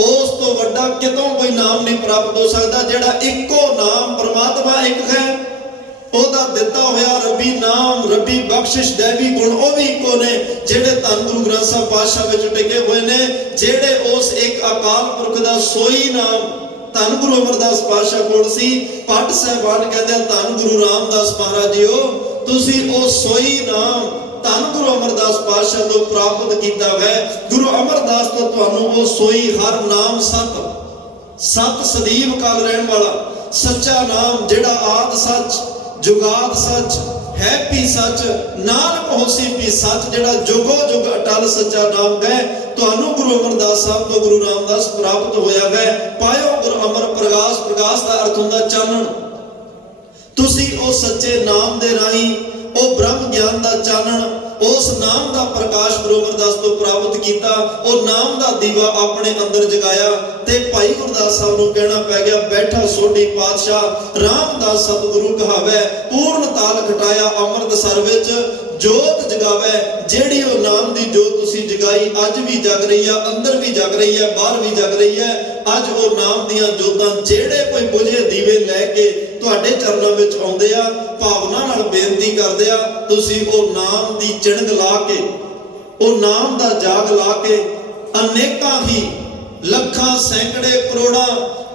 ਉਸ ਤੋਂ ਵੱਡਾ ਕਿਤੋਂ ਕੋਈ ਨਾਮ ਨਹੀਂ ਪ੍ਰਾਪਤ ਹੋ ਸਕਦਾ। ਜਿਹੜਾ ਇੱਕੋ ਨਾਮ, ਪਰਮਾਤਮਾ ਇੱਕ ਹੈ, ਉਹਦਾ ਦਿੱਤਾ ਹੋਇਆ ਰੱਬੀ ਨਾਮ, ਰੱਬੀ ਬਖਸ਼ਿਸ਼, ਦੇਵੀ ਗੁਣ ਉਹ ਵੀ ਇੱਕੋ ਨੇ, ਜਿਹੜੇ ਧੰਨ ਗੁਰੂ ਗ੍ਰੰਥ ਸਾਹਿਬ ਪਾਤਸ਼ਾਹ ਵਿੱਚ ਟਿਕੇ ਹੋਏ ਨੇ। ਜਿਹੜੇ ਉਸ ਇੱਕ ਅਕਾਲ ਪੁਰਖ ਦਾ ਸੋਈ ਨਾਮ ਧੰਨ ਗੁਰੂ ਅਮਰਦਾਸ ਪਾਤਸ਼ਾਹ ਕੋਲ ਸੀ। ਪੱਟ ਸਾਹਿਬਾਨ ਕਹਿੰਦੇ ਧੰਨ ਗੁਰੂ ਰਾਮਦਾਸ ਮਹਾਰਾਜ ਜੀਓ, ਤੁਸੀਂ ਉਹ ਸੋਈ ਨਾਮ ਧੰਨ ਗੁਰੂ ਅਮਰਦਾਸ ਪਾਤਸ਼ਾਹ ਤੋਂ ਪ੍ਰਾਪਤ ਕੀਤਾ ਹੈ। ਗੁਰੂ ਅਮਰਦਾਸ ਤੋਂ ਤੁਹਾਨੂੰ ਉਹ ਸੋਈ ਹਰ ਨਾਮ ਸਤ, ਸਤ ਸਦੀਵ ਕਾਲ ਰਹਿਣ ਵਾਲਾ ਸੱਚਾ ਨਾਮ, ਜਿਹੜਾ ਆਦ ਸੱਚ, ਜੁਗਾਦ ਸੱਚ, ਹੈ ਵੀ ਸੱਚ, ਨਾਨਕ ਹੋਸੀ ਵੀ ਸੱਚ, ਜਿਹੜਾ ਜੁਗੋ ਜੁਗ ਅਟਲ ਸੱਚਾ ਨਾਮ ਹੈ, ਤੁਹਾਨੂੰ ਗੁਰੂ ਅਮਰਦਾਸ ਸਾਹਿਬ ਤੋਂ ਗੁਰੂ ਰਾਮਦਾਸ ਪ੍ਰਾਪਤ ਹੋਇਆ ਹੈ। ਪਾਇਓ ਗੁਰ ਅਮਰ ਪ੍ਰਕਾਸ਼। ਪ੍ਰਕਾਸ਼ ਦਾ ਅਰਥ ਹੁੰਦਾ ਚਾਨਣ। ਤੁਸੀਂ ਉਹ ਸੱਚੇ ਨਾਮ ਦੇ ਰਾਹੀਂ ਉਹ ਬ੍ਰਹਮ ਗਿਆਨ ਦਾ ਚਾਨਣ, ਉਸ ਨਾਮ ਦਾ ਪ੍ਰਕਾਸ਼ ਗੁਰੂ ਅਮਰਦਾਸ ਤੋਂ ਪ੍ਰਾਪਤ ਕੀਤਾ। ਉਹ ਨਾਮ ਦਾ ਦੀਵਾ ਆਪਣੇ ਅੰਦਰ ਜਗਾਇਆ ਤੇ ਭਾਈ ਗੁਰਦਾਸ ਸਾਹਿਬ ਨੂੰ ਕਹਿਣਾ ਪੈ ਗਿਆ, ਬੈਠਾ ਸੋਢੀ ਪਾਤਸ਼ਾਹ ਰਾਮਦਾਸ ਸਤਿਗੁਰੂ ਕਹਾਵੇ, ਪੂਰਨ ਤਾਲ ਖਟਾਇਆ ਅੰਮ੍ਰਿਤਸਰ ਵਿੱਚ ਜੋਤ ਜਗਾਵੇ। ਜਿਹੜੀ ਉਹ ਨਾਮ ਦੀ ਜੋਤ ਤੁਸੀਂ ਜਗਾਈ ਅੱਜ ਵੀ ਜਗ ਰਹੀ ਆ, ਅੰਦਰ ਵੀ ਜਗ ਰਹੀ ਹੈ, ਬਾਹਰ ਵੀ ਜਗ ਰਹੀ ਹੈ। ਅੱਜ ਉਹ ਨਾਮ ਦੀਆਂ ਜੋਤਾਂ, ਜਿਹੜੇ ਕੋਈ ਬੁਝੇ ਦੀਵੇ ਲੈ ਕੇ ਤੁਹਾਡੇ ਚਰਨਾਂ ਵਿੱਚ ਆਉਂਦੇ ਆ, ਭਾਵਨਾ ਨਾਲ ਬੇਨਤੀ ਕਰਦੇ ਆ, ਤੁਸੀਂ ਉਹ ਨਾਮ ਦੀ ਚਿਣਗ ਲਾ ਕੇ, ਉਹ ਨਾਮ ਦਾ ਜਾਗ ਲਾ ਕੇ, ਅਨੇਕਾਂ ਹੀ ਲੱਖਾਂ, ਸੈਂਕੜੇ, ਕਰੋੜਾਂ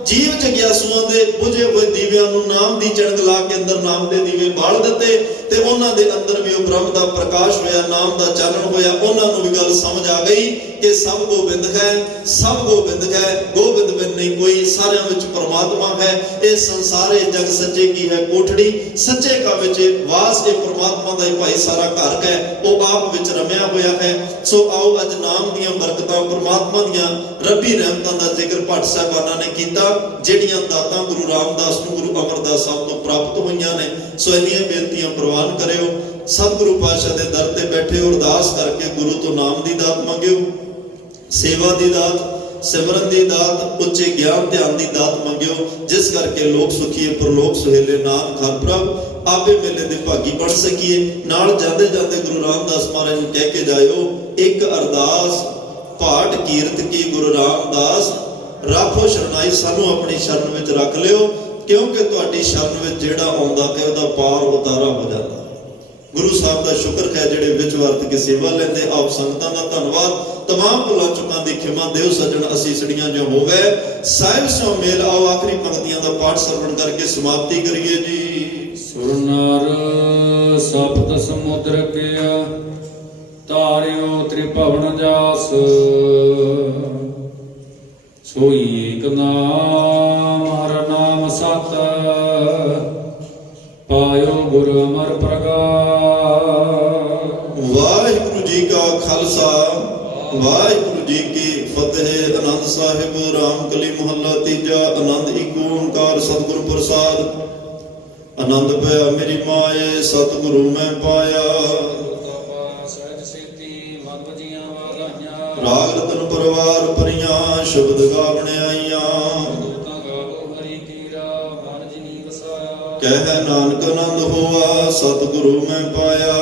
ਜੀਵ ਜਗਿਆਸੂਆਂ ਦੇ ਬੁਝੇ ਹੋਏ ਦੀਵਿਆਂ ਨੂੰ ਨਾਮ ਦੀ ਚਿਣਗ ਲਾ ਕੇ ਅੰਦਰ ਨਾਮ ਦੇ ਦੀਵੇ ਬਾਲ ਦਿੱਤੇ ਤੇ ਉਹਨਾਂ ਦੇ ਅੰਦਰ ਵੀ ਉਹ ਬ੍ਰਹਮ ਦਾ ਪ੍ਰਕਾਸ਼ ਹੋਇਆ, ਨਾਮ ਦਾ ਚਾਨਣ ਹੋਇਆ। ਉਹਨਾਂ ਨੂੰ ਵੀ ਗੱਲ ਸਮਝ ਆ ਗਈ ਕਿ ਸਭ ਗੋਬਿੰਦ ਹੈ, ਸਭ ਗੋਬਿੰਦ ਹੈ, ਗੋਬਿੰਦ ਬਿਨ ਨਹੀਂ ਕੋਈ, ਸਾਰਿਆਂ ਵਿੱਚ ਪਰਮਾਤਮਾ ਹੈ। ਇਹ ਸੰਸਾਰ, ਇਹ ਜਗ ਸੱਚੇ ਕੀ ਹੈ ਕੋਠੜੀ, ਸੱਚੇ ਕਾ ਵਿੱਚ ਵਾਸ। ਇਹ ਪਰਮਾਤਮਾ ਦਾ ਹੀ ਭਾਈ ਸਾਰਾ ਘਰ ਹੈ, ਉਹ ਆਪ ਵਿੱਚ ਰਮਿਆ ਹੋਇਆ ਹੈ। ਸੋ ਆਓ ਅੱਜ ਨਾਮ ਦੀਆਂ ਬਰਕਤਾਂ, ਪਰਮਾਤਮਾ ਦੀਆਂ ਰੱਬੀ ਰਹਿਮਤਾਂ ਦਾ ਜ਼ਿਕਰ ਭੱਟ ਸਾਹਿਬਾਨਾਂ ਨੇ ਕੀਤਾ, ਜਿਹੜੀਆਂ ਦਾਤਾਂ ਗੁਰੂ ਰਾਮਦਾਸ ਨੂੰ ਗੁਰੂ ਅਮਰਦਾਸ ਸਾਹਿਬ ਤੋਂ ਪ੍ਰਾਪਤ ਹੋਈਆਂ ਨੇ। ਸੋ ਇਹਦੀਆਂ ਬੇਨਤੀਆਂ ਪ੍ਰਵਾਨ ਕਰਿਓ। ਸਤਿਗੁਰੂ ਪਾਤਸ਼ਾਹ ਦੇ ਦਰ ਤੇ ਬੈਠੇ ਹੋ, ਅਰਦਾਸ ਕਰਕੇ ਗੁਰੂ ਤੋਂ ਨਾਮ ਦੀ ਦਾਤ ਮੰਗਿਓ, ਸੇਵਾ ਦੀ ਦਾਤ, ਸਿਮਰਨ ਦੀ ਦਾਤ, ਉੱਚੇ ਗਿਆਨ ਧਿਆਨ ਦੀ ਦਾਤ ਮੰਗਿਓ, ਜਿਸ ਕਰਕੇ ਲੋਕ ਸੁਖੀਏ ਪਰਲੋਕ ਸੁਹੇਲੇ ਨਾਨਕ ਹਰ ਪ੍ਰਭ ਆਪੇ ਮੇਲੇ ਦੇ ਭਾਗੀ ਬਣ ਸਕੀਏ। ਨਾਲ ਜਾਂਦੇ ਜਾਂਦੇ ਗੁਰੂ ਰਾਮਦਾਸ ਮਹਾਰਾਜ ਨੂੰ ਕਹਿ ਕੇ ਜਾਇਓ, ਇੱਕ ਅਰਦਾਸ ਪਾਠ ਕੀਰਤ ਕੀ ਗੁਰੂ ਰਾਮਦਾਸ ਰਾਖੋ ਸ਼ਰਨਾਈ। ਸਾਨੂੰ ਆਪਣੀ ਸ਼ਰਨ ਵਿੱਚ ਰੱਖ ਲਿਓ, ਕਿਉਂਕਿ ਤੁਹਾਡੀ ਸ਼ਰਨ ਵਿੱਚ ਜਿਹੜਾ ਆਉਂਦਾ ਤੇ ਉਹਦਾ ਪਾਰ ਉਤਾਰਾ ਹੋ ਜਾਂਦਾ। ਗੁਰੂ ਸਾਹਿਬ ਦਾ ਸ਼ੁਕਰ ਹੈ ਜਿਹੜੇ ਵਿੱਚ ਵਰਤ ਕੇ ਸੇਵਾ ਲੈਂਦੇ। ਆਪ ਸੰਗਤਾਂ ਦਾ ਧੰਨਵਾਦ। तमाम ਭੁੱਲਾਂ ਚੁੱਕਾਂ ਦੀ ਖਿਮਾ ਦਿਓ ਸੱਜਣ, ਅਸੀਸੜੀਆਂ ਜੋ ਹੋਵੇ ਸਾਹਿਬ ਸੋ ਮੇਲ। ਆਓ ਆਖਰੀ ਪੰਕਤੀਆਂ ਦਾ ਪਾਠ ਸਰਵਣ ਕਰਕੇ ਸਮਾਪਤੀ ਕਰੀਏ ਜੀ। ਸੁਰ ਨਰ ਸਪਤ ਸਮੁੰਦਰ ਕਿਆ, ਤਾਰਿਓ ਤ੍ਰਿਭਵਨ ਜਾਸ। ਸੋਈ ਏਕ ਨਾਮ ਹਰ ਨਾਮ ਸਤ, ਪਾਇਓ ਗੁਰ ਅਮਰ ਪ੍ਰਗਾਸ। ਵਾਹਿਗੁਰੂ ਜੀ ਕਾ ਖਾਲਸਾ, ਵਾਹਿਗੁਰੂ ਜੀ ਕੀ ਫਤਿਹ। ਆਨੰਦ ਸਾਹਿਬ ਰਾਮਕਲੀ ਮੁਹੱਲਾ ਤੀਜਾ। ਆਨੰਦ ਏਕ ਓੰਕਾਰ ਸਤਿਗੁਰ ਪ੍ਰਸਾਦ। ਆਨੰਦ ਪਿਆ ਮੇਰੀ ਮਾਏ, ਸਤਿਗੁਰੂ ਮੈਂ ਪਾਇਆ। ਰਾਗ ਰਤਨ ਪਰਵਾਰ ਭਰੀਆਂ, ਸ਼ਬਦ ਗਾਵਣ ਆਈਆਂ। ਕਹਿ ਨਾਨਕ ਆਨੰਦ ਹੋਆ, ਸਤਿਗੁਰੂ ਮੈਂ ਪਾਇਆ।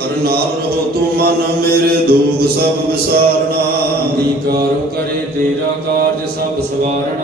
ਹਰ ਨਾਲ ਰਹੋ ਤੂੰ ਮਨ ਮੇਰੇ, ਦੁਖ ਸਭ ਵਿਸਾਰਨਾ। ਅੰਗੀਕਾਰ ਕਰੇ ਤੇਰਾ ਕਾਰਜ,